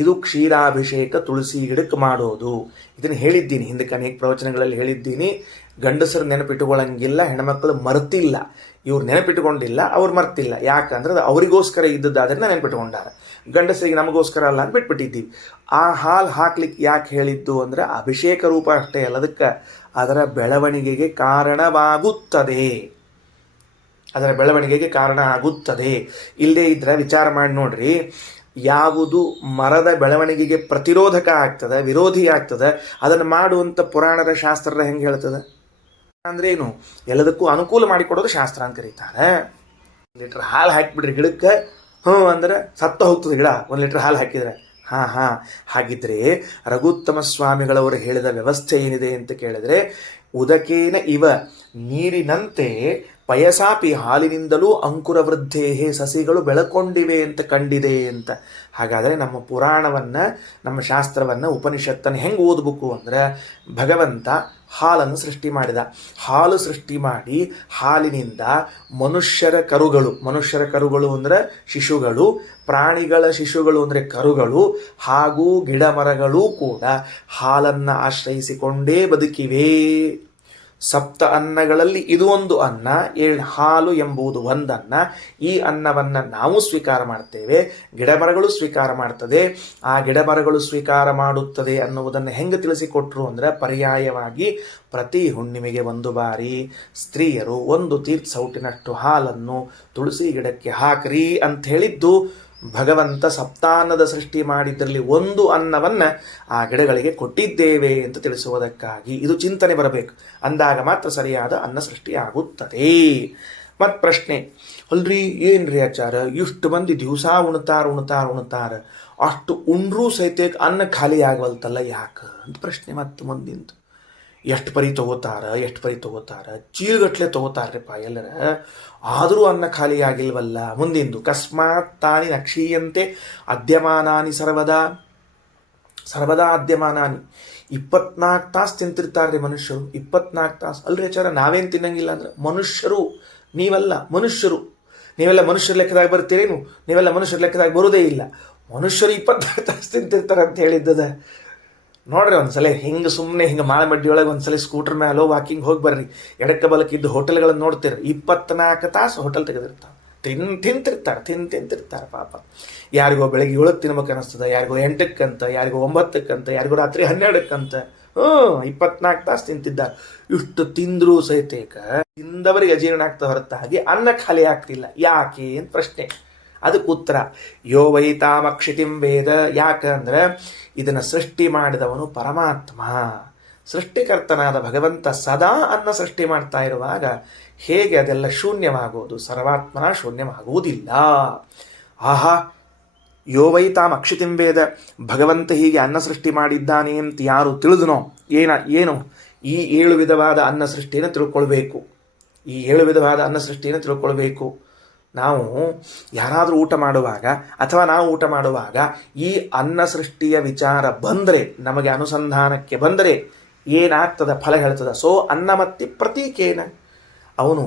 ಇದು ಕ್ಷೀರಾಭಿಷೇಕ ತುಳಸಿ ಗಿಡಕ್ಕೆ ಮಾಡೋದು. ಇದನ್ನು ಹೇಳಿದ್ದೀನಿ, ಹಿಂದಕ್ಕೆ ಅನೇಕ ಪ್ರವಚನಗಳಲ್ಲಿ ಹೇಳಿದ್ದೀನಿ. ಗಂಡಸರು ನೆನಪಿಟ್ಟುಕೊಳ್ಳಂಗಿಲ್ಲ, ಹೆಣ್ಮಕ್ಳು ಮರ್ತಿಲ್ಲ. ಇವ್ರು ನೆನಪಿಟ್ಟುಕೊಂಡಿಲ್ಲ, ಅವ್ರು ಮರ್ತಿಲ್ಲ. ಯಾಕಂದ್ರೆ ಅದು ಅವರಿಗೋಸ್ಕರ ಇದ್ದದ್ದಾದ್ರಿಂದ ನೆನಪಿಟ್ಟುಕೊಂಡಾರ. ಗಂಡಸರಿಗೆ ನಮಗೋಸ್ಕರ ಅಲ್ಲ ಅಂತ ಬಿಟ್ಬಿಟ್ಟಿದ್ದೀವಿ. ಆ ಹಾಲು ಹಾಕ್ಲಿಕ್ಕೆ ಯಾಕೆ ಹೇಳಿದ್ದು ಅಂದರೆ, ಅಭಿಷೇಕ ರೂಪ ಅಷ್ಟೇ ಅಲ್ಲ, ಅದಕ್ಕೆ ಅದರ ಬೆಳವಣಿಗೆಗೆ ಕಾರಣವಾಗುತ್ತದೆ. ಇಲ್ಲದೇ ಇದ್ರೆ ವಿಚಾರ ಮಾಡಿ ನೋಡ್ರಿ, ಯಾವುದು ಮರದ ಬೆಳವಣಿಗೆಗೆ ಪ್ರತಿರೋಧಕ ಆಗ್ತದೆ, ವಿರೋಧಿ ಆಗ್ತದೆ, ಅದನ್ನು ಮಾಡುವಂಥ ಪುರಾಣದ ಶಾಸ್ತ್ರದ ಹೆಂಗೆ ಹೇಳ್ತದೆ ಅಂದ್ರೆ ಏನು, ಎಲ್ಲದಕ್ಕೂ ಅನುಕೂಲ ಮಾಡಿಕೊಡೋದು ಶಾಸ್ತ್ರ ಅಂತ ಕರೀತಾರೆ. 1 ಲೀಟ್ರ್ ಹಾಲು ಹಾಕಿಬಿಡ್ರಿ ಗಿಡಕ್ಕೆ, ಅಂದ್ರೆ ಸತ್ತ ಹೋಗ್ತದೆ ಗಿಡ 1 ಲೀಟ್ರ್ ಹಾಲು ಹಾಕಿದರೆ. ಹಾಗಿದ್ರೆ ರಘುತ್ತಮ ಸ್ವಾಮಿಗಳವರು ಹೇಳಿದ ವ್ಯವಸ್ಥೆ ಏನಿದೆ ಅಂತ ಕೇಳಿದ್ರೆ, ಉದಕೇನ ಇವ ನೀರಿನಂತೆ ಪಯಸಾಪಿ ಹಾಲಿನಿಂದಲೂ ಅಂಕುರ ವೃದ್ಧೇ ಸಸಿಗಳು ಬೆಳಕೊಂಡಿವೆ ಅಂತ ಕಂಡಿದೆ ಅಂತ. ಹಾಗಾದರೆ ನಮ್ಮ ಪುರಾಣವನ್ನು, ನಮ್ಮ ಶಾಸ್ತ್ರವನ್ನು, ಉಪನಿಷತ್ತನ್ನು ಹೆಂಗೆ ಓದಬೇಕು ಅಂದರೆ, ಭಗವಂತ ಹಾಲನ್ನು ಸೃಷ್ಟಿ ಮಾಡಿದ. ಹಾಲು ಸೃಷ್ಟಿ ಮಾಡಿ ಹಾಲಿನಿಂದ ಮನುಷ್ಯರ ಕರುಗಳು ಅಂದರೆ ಶಿಶುಗಳು, ಪ್ರಾಣಿಗಳ ಶಿಶುಗಳು ಅಂದರೆ ಕರುಗಳು, ಹಾಗೂ ಗಿಡ ಮರಗಳೂ ಕೂಡ ಹಾಲನ್ನು ಆಶ್ರಯಿಸಿಕೊಂಡೇ ಬದುಕಿವೆ. ಸಪ್ತ ಅನ್ನಗಳಲ್ಲಿ ಇದು ಒಂದು ಅನ್ನ, ಹಾಲು ಎಂಬುದು ಒಂದನ್ನ. ಈ ಅನ್ನವನ್ನು ನಾವು ಸ್ವೀಕಾರ ಮಾಡ್ತೇವೆ, ಗಿಡಮರಗಳು ಸ್ವೀಕಾರ ಮಾಡ್ತದೆ. ಆ ಗಿಡಮರಗಳು ಸ್ವೀಕಾರ ಮಾಡುತ್ತದೆ ಅನ್ನುವುದನ್ನು ಹೆಂಗೆ ತಿಳಿಸಿಕೊಟ್ರು ಅಂದರೆ, ಪರ್ಯಾಯವಾಗಿ ಪ್ರತಿ ಹುಣ್ಣಿಮೆಗೆ ಒಂದು ಬಾರಿ ಸ್ತ್ರೀಯರು 1 ತೀರ್ಥ ಸೌಟಿನಷ್ಟು ಹಾಲನ್ನು ತುಳಸಿ ಗಿಡಕ್ಕೆ ಹಾಕ್ರಿ ಅಂತ ಹೇಳಿದ್ದು ಭಗವಂತ ಸಪ್ತಾನ್ನದ ಸೃಷ್ಟಿ ಮಾಡಿದ್ರಲ್ಲಿ ಒಂದು ಅನ್ನವನ್ನು ಆ ಗಿಡಗಳಿಗೆ ಕೊಟ್ಟಿದ್ದೇವೆ ಅಂತ ತಿಳಿಸುವುದಕ್ಕಾಗಿ. ಇದು ಚಿಂತನೆ ಬರಬೇಕು, ಅಂದಾಗ ಮಾತ್ರ ಸರಿಯಾದ ಅನ್ನ ಸೃಷ್ಟಿ ಆಗುತ್ತದೆ. ಮತ್ತು ಪ್ರಶ್ನೆ, ಅಲ್ರಿ ಏನ್ರಿ ಆಚಾರ, ಇಷ್ಟು ಮಂದಿ ದಿವಸ ಉಣ್ತಾರ, ಅಷ್ಟು ಉಂಡ್ರೂ ಸಹಿತ ಅನ್ನ ಖಾಲಿ ಆಗವಲ್ತಲ್ಲ ಯಾಕೆ ಅಂತ ಪ್ರಶ್ನೆ. ಮತ್ತು ಮುಂದಿಂದು ಎಷ್ಟು ಪರಿ ತಗೋತಾರ, ಚೀಲಗಟ್ಲೆ ತಗೋತಾರ್ರಿಪ್ಪ ಎಲ್ಲರ, ಆದರೂ ಅನ್ನ ಖಾಲಿ ಆಗಿಲ್ವಲ್ಲ. ಮುಂದಿಂದು ಕಸ್ಮಾತ್ ತಾನಿ ನಕ್ಷೀಯಂತೆ ಅದ್ಯಮಾನಾನಿ ಸರ್ವದಾ ಅದ್ಯಮಾನಾನಿ. 24 ತಾಸು ತಿಂತಿರ್ತಾರ್ರಿ ಮನುಷ್ಯರು, 24 ತಾಸು. ಅಲ್ರಿ ಆಚಾರ, ನಾವೇನು ತಿನ್ನಂಗಿಲ್ಲ ಅಂದ್ರೆ ಮನುಷ್ಯರು, ನೀವೆಲ್ಲ ಮನುಷ್ಯರು ಲೆಕ್ಕದಾಗ ಬರ್ತೀರೇನು? ನೀವೆಲ್ಲ ಮನುಷ್ಯರ ಲೆಕ್ಕದಾಗ ಬರೋದೇ ಇಲ್ಲ. ಮನುಷ್ಯರು 24 ತಾಸು ತಿಂತಿರ್ತಾರೆ ಅಂತ ಹೇಳಿದ್ದದ ನೋಡ್ರಿ. ಒಂದ್ಸಲ ಸುಮ್ಮನೆ ಮಾಳಮಡ್ಡಿಯೊಳಗೆ ಒಂದ್ಸಲ ಸ್ಕೂಟರ್ ಮೇಲೆ ವಾಕಿಂಗ್ ಹೋಗಿ ಬರ್ರಿ, ಎಡಕ್ಕೆ ಬಲಕ್ಕೆ ಇದ್ದು ಹೋಟೆಲ್ಗಳನ್ನು ನೋಡ್ತೀರಿ. 24 ತಾಸು ಹೋಟೆಲ್ ತೆಗೆದಿರ್ತಾವೆ, ತಿಂತಿರ್ತಾರೆ ಪಾಪ. ಯಾರಿಗೋ ಬೆಳಗ್ಗೆ 7ಕ್ಕೆ ತಿನ್ಬೇಕು ಅನಿಸ್ತದೆ, ಯಾರಿಗೋ 8ಕ್ಕಂತ, ಯಾರಿಗೋ 9ಕ್ಕಂತ, ಯಾರಿಗೋ ರಾತ್ರಿ 12ಕ್ಕಂತ. 24 ತಾಸು ತಿಂತಿದ್ದಾರೆ. ಇಷ್ಟು ತಿಂದರೂ ಸಹಿತ ತಿಂದವರಿಗೆ ಅಜೀರ್ಣ ಆಗ್ತಾ ಹೊರತಾಗಿ ಅನ್ನ ಖಾಲಿ ಆಗ್ತಿಲ್ಲ. ಯಾಕೆ ಅಂತ ಪ್ರಶ್ನೆ. ಅದಕ್ಕೆ ಉತ್ತರ ಯೋ ವೈತಾಮಕ್ಷಿತಿಂ ವೇದ. ಯಾಕಂದ್ರೆ ಇದನ್ನು ಸೃಷ್ಟಿ ಮಾಡಿದವನು ಪರಮಾತ್ಮ, ಸೃಷ್ಟಿಕರ್ತನಾದ ಭಗವಂತ ಸದಾ ಅನ್ನ ಸೃಷ್ಟಿ ಮಾಡ್ತಾ ಇರುವಾಗ ಹೇಗೆ ಅದೆಲ್ಲ ಶೂನ್ಯವಾಗುವುದು? ಸರ್ವಾತ್ಮನ ಶೂನ್ಯವಾಗುವುದಿಲ್ಲ. ಆಹಾ, ಯೋ ವೈ ತಾಮ್ ಅಕ್ಷಿತಿಂ ವೇದ. ಭಗವಂತ ಹೀಗೆ ಅನ್ನ ಸೃಷ್ಟಿ ಮಾಡಿದ್ದಾನೆ ಅಂತ ಯಾರು ತಿಳಿದನೋ, ಏನು ಈ 7 ವಿಧವಾದ ಅನ್ನ ಸೃಷ್ಟಿಯನ್ನು ತಿಳ್ಕೊಳ್ಬೇಕು. ಈ 7 ವಿಧವಾದ ಅನ್ನ ಸೃಷ್ಟಿಯನ್ನು ತಿಳ್ಕೊಳ್ಬೇಕು. ನಾವು ಯಾರಾದರೂ ಊಟ ಮಾಡುವಾಗ ಅಥವಾ ನಾವು ಊಟ ಮಾಡುವಾಗ ಈ ಅನ್ನ ಸೃಷ್ಟಿಯ ವಿಚಾರ ಬಂದರೆ, ನಮಗೆ ಅನುಸಂಧಾನಕ್ಕೆ ಬಂದರೆ ಏನಾಗ್ತದ ಫಲ ಹೇಳ್ತದ. ಸೊ ಅನ್ನಮತ್ತಿ ಪ್ರತೀಕೇನ, ಅವನು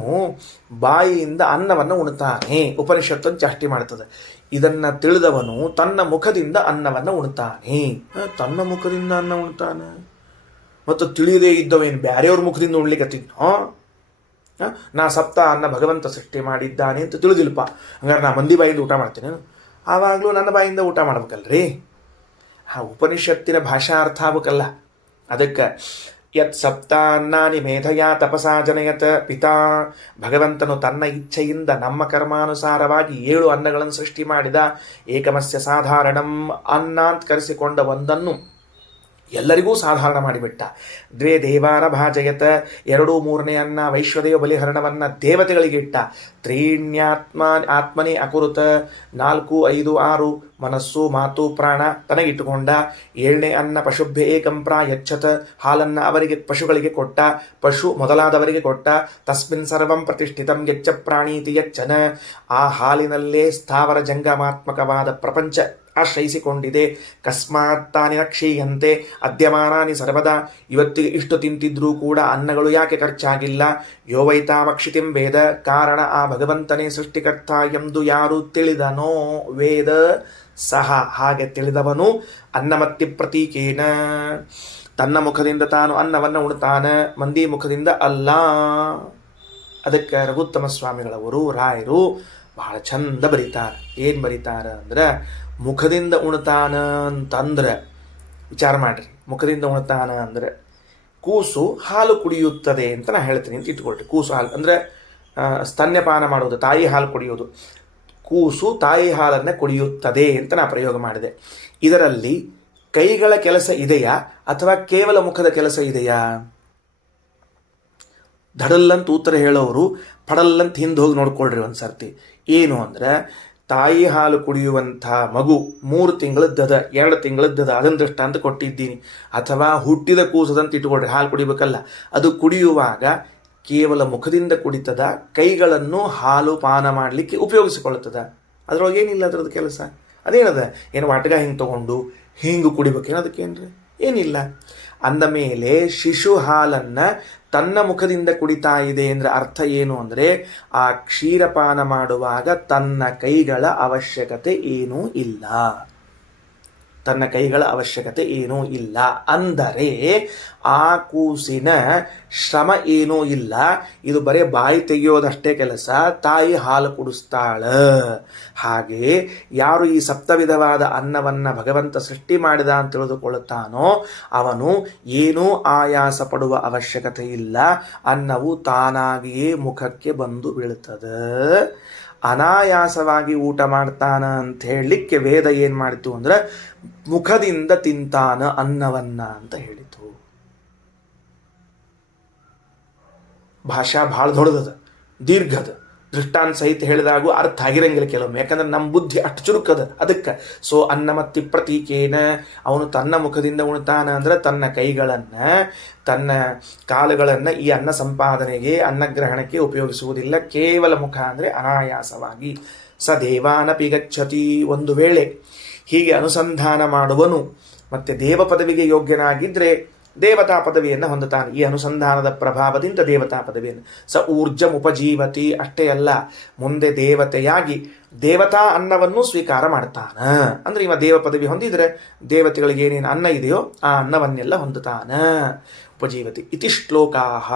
ಬಾಯಿಯಿಂದ ಅನ್ನವನ್ನು ಉಣ್ತಾನೆ. ಉಪನಿಷತ್ತನ್ನು ಚಾಷ್ಟಿ ಮಾಡ್ತದೆ. ಇದನ್ನು ತಿಳಿದವನು ತನ್ನ ಮುಖದಿಂದ ಅನ್ನವನ್ನು ಉಣ್ತಾನೆ. ತನ್ನ ಮುಖದಿಂದ ಅನ್ನ ಉಣ್ತಾನೆ ಮತ್ತು ತಿಳಿಯದೇ ಇದ್ದವೇನು ಬೇರೆಯವ್ರ ಮುಖದಿಂದ ಉಣ್ಲಿಕ್ಕತ್ತಿದ್ನೋ? ನಾ ಸಪ್ತ ಅನ್ನ ಭಗವಂತ ಸೃಷ್ಟಿ ಮಾಡಿದ್ದಾನೆ ಅಂತ ತಿಳಿದಿಲ್ಪ, ಹಂಗಾರೆ ನಾ ಮಂದಿ ಬಾಯಿಂದ ಊಟ ಮಾಡ್ತೇನೆ. ಆವಾಗಲೂ ನನ್ನ ಬಾಯಿಂದ ಊಟ ಮಾಡ್ಬೇಕಲ್ರಿ. ಉಪನಿಷತ್ತಿನ ಭಾಷಾ ಅರ್ಥ ಆಗ್ಬೇಕಲ್ಲ. ಅದಕ್ಕೆ ಯತ್ ಸಪ್ತಾನ್ನಾನಿ ಮೇಧಯಾ ತಪಸಾ ಜನಯತ್ ಪಿತಾ. ಭಗವಂತನು ತನ್ನ ಇಚ್ಛೆಯಿಂದ ನಮ್ಮ ಕರ್ಮಾನುಸಾರವಾಗಿ 7 ಅನ್ನಗಳನ್ನು ಸೃಷ್ಟಿ ಮಾಡಿದ. ಏಕಮಸ್ಯ ಸಾಧಾರಣಂ, ಅನ್ನ ಅಂತ ಕರೆಸಿಕೊಂಡ ಒಂದನ್ನು ಎಲ್ಲರಿಗೂ ಸಾಧಾರಣ ಮಾಡಿಬಿಟ್ಟ. 2 ದೇವಾರ ಭಾಜಯತ, 2 ಮೂರನೇ ಅನ್ನ ವೈಶ್ವದೇವ ಬಲಿಹರಣವನ್ನು ದೇವತೆಗಳಿಗೆ ಇಟ್ಟ. 3 ಆತ್ಮನೇ ಅಕುರುತ, 4, 5, 6 ಮನಸ್ಸು ಮಾತು ಪ್ರಾಣ ತನಗಿಟ್ಟುಕೊಂಡ. 7ನೇ ಅನ್ನ ಪಶುಭ್ಯ ಏಕಂ ಪ್ರಾಯಚ್ಛತ, ಹಾಲನ್ನು ಅವರಿಗೆ ಪಶುಗಳಿಗೆ ಕೊಟ್ಟ, ಪಶು ಮೊದಲಾದವರಿಗೆ ಕೊಟ್ಟ. ತಸ್ಮಿನ್ ಸರ್ವಂ ಪ್ರತಿಷ್ಠಿತಂ ಯಚ್ಚ ಪ್ರಾಣೀತಿ ಯಚ್ಚನ, ಆ ಹಾಲಿನಲ್ಲೇ ಸ್ಥಾವರ ಜಂಗಮಾತ್ಮಕವಾದ ಪ್ರಪಂಚ ಆಶ್ರಯಿಸಿಕೊಂಡಿದೆ. ಕಸ್ಮಾತ್ ತಾನಿ ಕ್ಷೀಯಂತೆ ಅದ್ಯಮಾನಾನಿ ಸರ್ವದಾ, ಇವತ್ತಿಗೆ ಇಷ್ಟು ತಿಂತಿದ್ರೂ ಕೂಡ ಅನ್ನಗಳು ಯಾಕೆ ಖರ್ಚಾಗಿಲ್ಲ? ಯೋ ವೈತಾಮಕ್ಷಿತಿಂ ವೇದ, ಕಾರಣ ಆ ಭಗವಂತನೇ ಸೃಷ್ಟಿಕರ್ತ ಎಂದು ಯಾರು ತಿಳಿದನೋ, ವೇದ ಸಹ, ಹಾಗೆ ತಿಳಿದವನು ಅನ್ನಮತ್ತಿ ಪ್ರತೀಕೇನ, ತನ್ನ ಮುಖದಿಂದ ತಾನು ಅನ್ನವನ್ನು ಉಣ್ತಾನ, ಮಂದಿ ಮುಖದಿಂದ ಅಲ್ಲ. ಅದಕ್ಕೆ ರಘುತ್ತಮ ಸ್ವಾಮಿಗಳವರು ರಾಯರು ಬಹಳ ಚಂದ ಬರೀತಾರೆ. ಏನು ಬರೀತಾರ ಅಂದ್ರೆ, ಮುಖದಿಂದ ಉಣ್ತಾನ ಅಂತಂದ್ರೆ ವಿಚಾರ ಮಾಡ್ರಿ. ಮುಖದಿಂದ ಉಣ್ತಾನ ಅಂದ್ರೆ ಕೂಸು ಹಾಲು ಕುಡಿಯುತ್ತದೆ ಅಂತ ನಾ ಹೇಳ್ತೀನಿ ಅಂತ ಇಟ್ಕೊಳ್ರಿ. ಕೂಸು ಹಾಲು ಅಂದರೆ ಸ್ತನ್ಯಪಾನ ಮಾಡೋದು, ತಾಯಿ ಹಾಲು ಕುಡಿಯೋದು. ಕೂಸು ತಾಯಿ ಹಾಲನ್ನು ಕುಡಿಯುತ್ತದೆ ಅಂತ ನಾ ಪ್ರಯೋಗ ಮಾಡಿದೆ. ಇದರಲ್ಲಿ ಕೈಗಳ ಕೆಲಸ ಇದೆಯಾ ಅಥವಾ ಕೇವಲ ಮುಖದ ಕೆಲಸ ಇದೆಯಾ? ಧಡಲ್ಲಂತ ಉತ್ತರ ಹೇಳೋರು ಪಡಲ್ಲಂತ ಹಿಂದೆ ಹೋಗಿ ನೋಡ್ಕೊಳ್ರಿ ಒಂದು ಸರ್ತಿ. ಏನು ಅಂದರೆ, ತಾಯಿ ಹಾಲು ಕುಡಿಯುವಂಥ ಮಗು 3 ತಿಂಗಳದ್ದದ, 2 ತಿಂಗಳದ್ದದ, ಅದನ್ನು ದೃಷ್ಟಾಂತ ಕೊಟ್ಟಿದ್ದೀನಿ. ಅಥವಾ ಹುಟ್ಟಿದ ಕೂಸದಂತ ಇಟ್ಕೊಳ್ರಿ, ಹಾಲು ಕುಡಿಬೇಕಲ್ಲ, ಅದು ಕುಡಿಯುವಾಗ ಕೇವಲ ಮುಖದಿಂದ ಕುಡಿತದ, ಕೈಗಳನ್ನು ಹಾಲು ಪಾನ ಮಾಡಲಿಕ್ಕೆ ಉಪಯೋಗಿಸಿಕೊಳ್ಳುತ್ತದ? ಅದರೊಳಗೇನಿಲ್ಲ ಅದರದ್ದು ಕೆಲಸ. ಅದೇನದ, ಏನು ವಾಟಗ ಹಿಂಗೆ ತೊಗೊಂಡು ಹಿಂಗೆ ಕುಡಿಬೇಕೇನು? ಅದಕ್ಕೇನ್ರಿ, ಏನಿಲ್ಲ. ಅಂದ ಮೇಲೆ ಶಿಶು ಹಾಲನ್ನು ತನ್ನ ಮುಖದಿಂದ ಕುಡಿತಾ ಇದೆ ಅಂದರೆ ಅರ್ಥ ಏನು ಅಂದರೆ, ಆ ಕ್ಷೀರಪಾನ ಮಾಡುವಾಗ ತನ್ನ ಕೈಗಳ ಅವಶ್ಯಕತೆ ಏನೂ ಇಲ್ಲ. ತನ್ನ ಕೈಗಳ ಅವಶ್ಯಕತೆ ಏನೂ ಇಲ್ಲ ಅಂದರೆ ಆ ಕೂಸಿನ ಶ್ರಮ ಏನೂ ಇಲ್ಲ. ಇದು ಬರೀ ಬಾಯಿ ತೆಗೆಯೋದಷ್ಟೇ ಕೆಲಸ. ತಾಯಿ ಹಾಲು ಕುಡಿಸ್ತಾಳ. ಹಾಗೆ ಯಾರು ಈ ಸಪ್ತವಿಧವಾದ ಅನ್ನವನ್ನು ಭಗವಂತ ಸೃಷ್ಟಿ ಮಾಡಿದ ಅಂತ ತಿಳಿದುಕೊಳ್ಳುತ್ತಾನೋ ಅವನು ಏನೂ ಆಯಾಸ ಪಡುವ ಅವಶ್ಯಕತೆ ಇಲ್ಲ. ಅನ್ನವು ತಾನಾಗಿಯೇ ಮುಖಕ್ಕೆ ಬಂದು ಬೀಳುತ್ತದೆ. ಅನಾಯಾಸವಾಗಿ ಊಟ ಮಾಡ್ತಾನ ಅಂತ ಹೇಳಲಿಕ್ಕೆ ವೇದ ಏನು ಮಾಡಿತು ಅಂದ್ರೆ, ಮುಖದಿಂದ ತಿಂತಾನ ಅನ್ನವನ್ನ ಅಂತ ಹೇಳಿತು. ಭಾಷಾ ಭಾಳ ದೊಡ್ಡದದ, ದೀರ್ಘದ. ದೃಷ್ಟಾಂತ ಸಹಿತ ಹೇಳಿದಾಗೂ ಅರ್ಥ ಆಗಿರಂಗಿಲ್ಲ ಕೆಲವೊಮ್ಮೆ, ಯಾಕಂದ್ರೆ ನಮ್ಮ ಬುದ್ಧಿ ಅಷ್ಟು ಚುರುಕದ. ಅದಕ್ಕೆ ಸೊ ಅನ್ನಮತ್ತಿ ಪ್ರತೀಕೇನ, ಅವನು ತನ್ನ ಮುಖದಿಂದ ಉಣ್ತಾನ ಅಂದ್ರೆ ತನ್ನ ಕೈಗಳನ್ನು ತನ್ನ ಕಾಲುಗಳನ್ನು ಈ ಅನ್ನ ಸಂಪಾದನೆಗೆ ಅನ್ನಗ್ರಹಣಕ್ಕೆ ಉಪಯೋಗಿಸುವುದಿಲ್ಲ. ಕೇವಲ ಮುಖ ಅಂದರೆ ಅನಾಯಾಸವಾಗಿ. ಸ ದೇವಾನಪಿ ಗಚ್ಚತಿ, ಒಂದು ವೇಳೆ ಹೀಗೆ ಅನುಸಂಧಾನ ಮಾಡುವನು ಮತ್ತೆ ದೇವ ಪದವಿಗೆ ಯೋಗ್ಯನಾಗಿದ್ದರೆ ದೇವತಾ ಪದವಿಯನ್ನು ಹೊಂದುತ್ತಾನೆ. ಈ ಅನುಸಂಧಾನದ ಪ್ರಭಾವದಿಂದ ದೇವತಾ ಪದವಿಯನ್ನು. ಸ ಊರ್ಜಂ ಉಪಜೀವತಿ, ಅಷ್ಟೇ ಅಲ್ಲ, ಮುಂದೆ ದೇವತೆಯಾಗಿ ದೇವತಾ ಅನ್ನವನ್ನು ಸ್ವೀಕಾರ ಮಾಡ್ತಾನ. ಅಂದ್ರೆ ಇವ ದೇವ ಪದವಿ ಹೊಂದಿದ್ರೆ ದೇವತೆಗಳಿಗೆ ಏನೇನು ಅನ್ನ ಇದೆಯೋ ಆ ಅನ್ನವನ್ನೆಲ್ಲ ಹೊಂದುತ್ತಾನ. ಉಪಜೀವತಿ ಇತಿ ಶ್ಲೋಕಾಹ.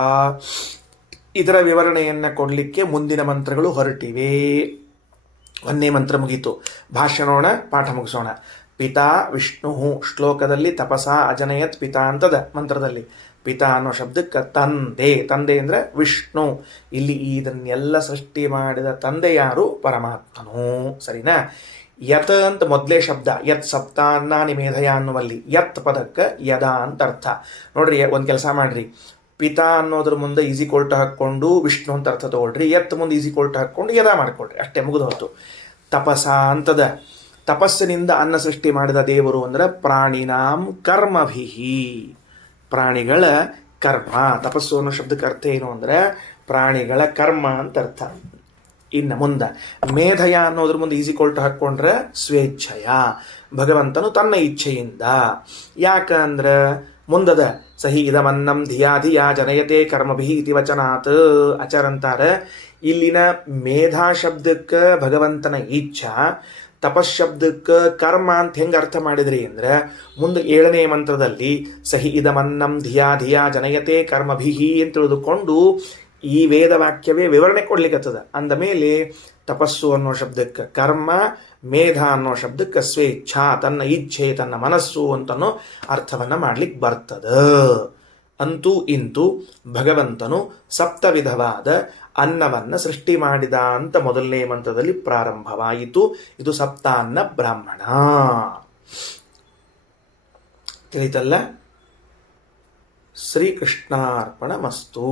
ಇದರ ವಿವರಣೆಯನ್ನು ಕೊಡಲಿಕ್ಕೆ ಮುಂದಿನ ಮಂತ್ರಗಳು ಹೊರಟಿವೆ. 1ನೇ ಮಂತ್ರ ಮುಗೀತು. ಭಾಷಣೋಣ, ಪಾಠ ಮುಗಿಸೋಣ. ಪಿತಾ ವಿಷ್ಣು ಶ್ಲೋಕದಲ್ಲಿ ತಪಸಾ ಅಜನಯತ್ ಪಿತಾ ಅಂತದ ಮಂತ್ರದಲ್ಲಿ. ಪಿತಾ ಅನ್ನೋ ಶಬ್ದಕ್ಕೆ ತಂದೆ, ತಂದೆ ಅಂದರೆ ವಿಷ್ಣು. ಇಲ್ಲಿ ಇದನ್ನೆಲ್ಲ ಸೃಷ್ಟಿ ಮಾಡಿದ ತಂದೆ ಯಾರು? ಪರಮಾತ್ಮನು. ಸರಿನಾ? ಯತ್ ಅಂತ ಮೊದಲೇ ಶಬ್ದ, ಯತ್ ಸಪ್ತಾನ್ನಾನಿ ಮೇಧಯ ಅನ್ನುವಲ್ಲಿ ಯತ್ ಪದಕ್ಕೆ ಯದ ಅಂತ ಅರ್ಥ. ನೋಡ್ರಿ, ಒಂದು ಕೆಲಸ ಮಾಡ್ರಿ, ಪಿತಾ ಅನ್ನೋದ್ರ ಮುಂದೆ ಈಸಿ ಕೊಲ್ಟ್ ಹಾಕ್ಕೊಂಡು ವಿಷ್ಣು ಅಂತ ಅರ್ಥ ತಗೊಳ್ರಿ, ಎತ್ ಮುಂದೆ ಈಸಿ ಕೊಲ್ಟ್ ಹಾಕ್ಕೊಂಡು ಯದ ಮಾಡ್ಕೊಳ್ರಿ, ಅಷ್ಟೇ, ಮುಗಿದು ಹೊತ್ತು. ತಪಸ ಅಂತದ, ತಪಸ್ಸಿನಿಂದ ಅನ್ನ ಸೃಷ್ಟಿ ಮಾಡಿದ ದೇವರು ಅಂದ್ರೆ ಪ್ರಾಣಿನಾಂ ಕರ್ಮಭಿಹಿ, ಪ್ರಾಣಿಗಳ ಕರ್ಮ. ತಪಸ್ಸು ಅನ್ನೋ ಶಬ್ದಕ್ಕೆ ಅರ್ಥ ಏನು ಅಂದ್ರೆ ಪ್ರಾಣಿಗಳ ಕರ್ಮ ಅಂತ ಅರ್ಥ. ಇನ್ನು ಮುಂದೆ ಮೇಧಯ ಅನ್ನೋದ್ರ ಮುಂದೆ ಈಸಿ ಕೊಲ್ಟ್ ಹಾಕ್ಕೊಂಡ್ರೆ ಸ್ವೇಚ್ಛಯ, ಭಗವಂತನು ತನ್ನ ಇಚ್ಛೆಯಿಂದ. ಯಾಕಂದ್ರೆ ಮುಂದದ ಸಹಿ ಇದಮನ್ನಂ ಧಿಯಾ ಧಿಯಾ ಜನಯತೆ ಕರ್ಮಭಿ ಇತಿ ವಚನಾತ್ ಆಚಾರಂತಾರೆ. ಇಲ್ಲಿನ ಮೇಧಾ ಶಬ್ದಕ್ಕೆ ಭಗವಂತನ ಇಚ್ಛಾ, ತಪಶಬ್ದಕ್ಕೆ ಕರ್ಮ ಅಂತ ಹೆಂಗೆ ಅರ್ಥ ಮಾಡಿದ್ರಿ ಅಂದ್ರೆ ಮುಂದೆ 7ನೇ ಮಂತ್ರದಲ್ಲಿ ಸಹಿ ಇದಮನ್ನಂ ಧಿಯಾ ಧಿಯಾ ಜನಯತೆ ಕರ್ಮಭಿಹಿ ಅಂತ ತಿಳಿದುಕೊಂಡು ಈ ವೇದ ವಾಕ್ಯವೇ ವಿವರಣೆ ಕೊಡ್ಲಿಕ್ಕತ್ತದ. ಅಂದ ಮೇಲೆ ತಪಸ್ಸು ಅನ್ನೋ ಶಬ್ದಕ್ಕೆ ಕರ್ಮ, ಮೇಧ ಅನ್ನೋ ಶಬ್ದಕ್ಕೆ ಸ್ವೇಚ್ಛಾ, ತನ್ನ ಇಚ್ಛೆ, ತನ್ನ ಮನಸ್ಸು ಅಂತನೋ ಅರ್ಥವನ್ನ ಮಾಡ್ಲಿಕ್ಕೆ ಬರ್ತದ. ಅಂತೂ ಇಂತೂ ಭಗವಂತನು ಸಪ್ತವಿಧವಾದ ಅನ್ನವನ್ನ ಸೃಷ್ಟಿ ಮಾಡಿದ ಅಂತ ಮೊದಲನೇ ಮಂತ್ರದಲ್ಲಿ ಪ್ರಾರಂಭವಾಯಿತು. ಇದು ಸಪ್ತಾನ್ನ ಬ್ರಾಹ್ಮಣ. ತಿಳಿತಲ್ಲ? ಶ್ರೀಕೃಷ್ಣಾರ್ಪಣ ಮಸ್ತು.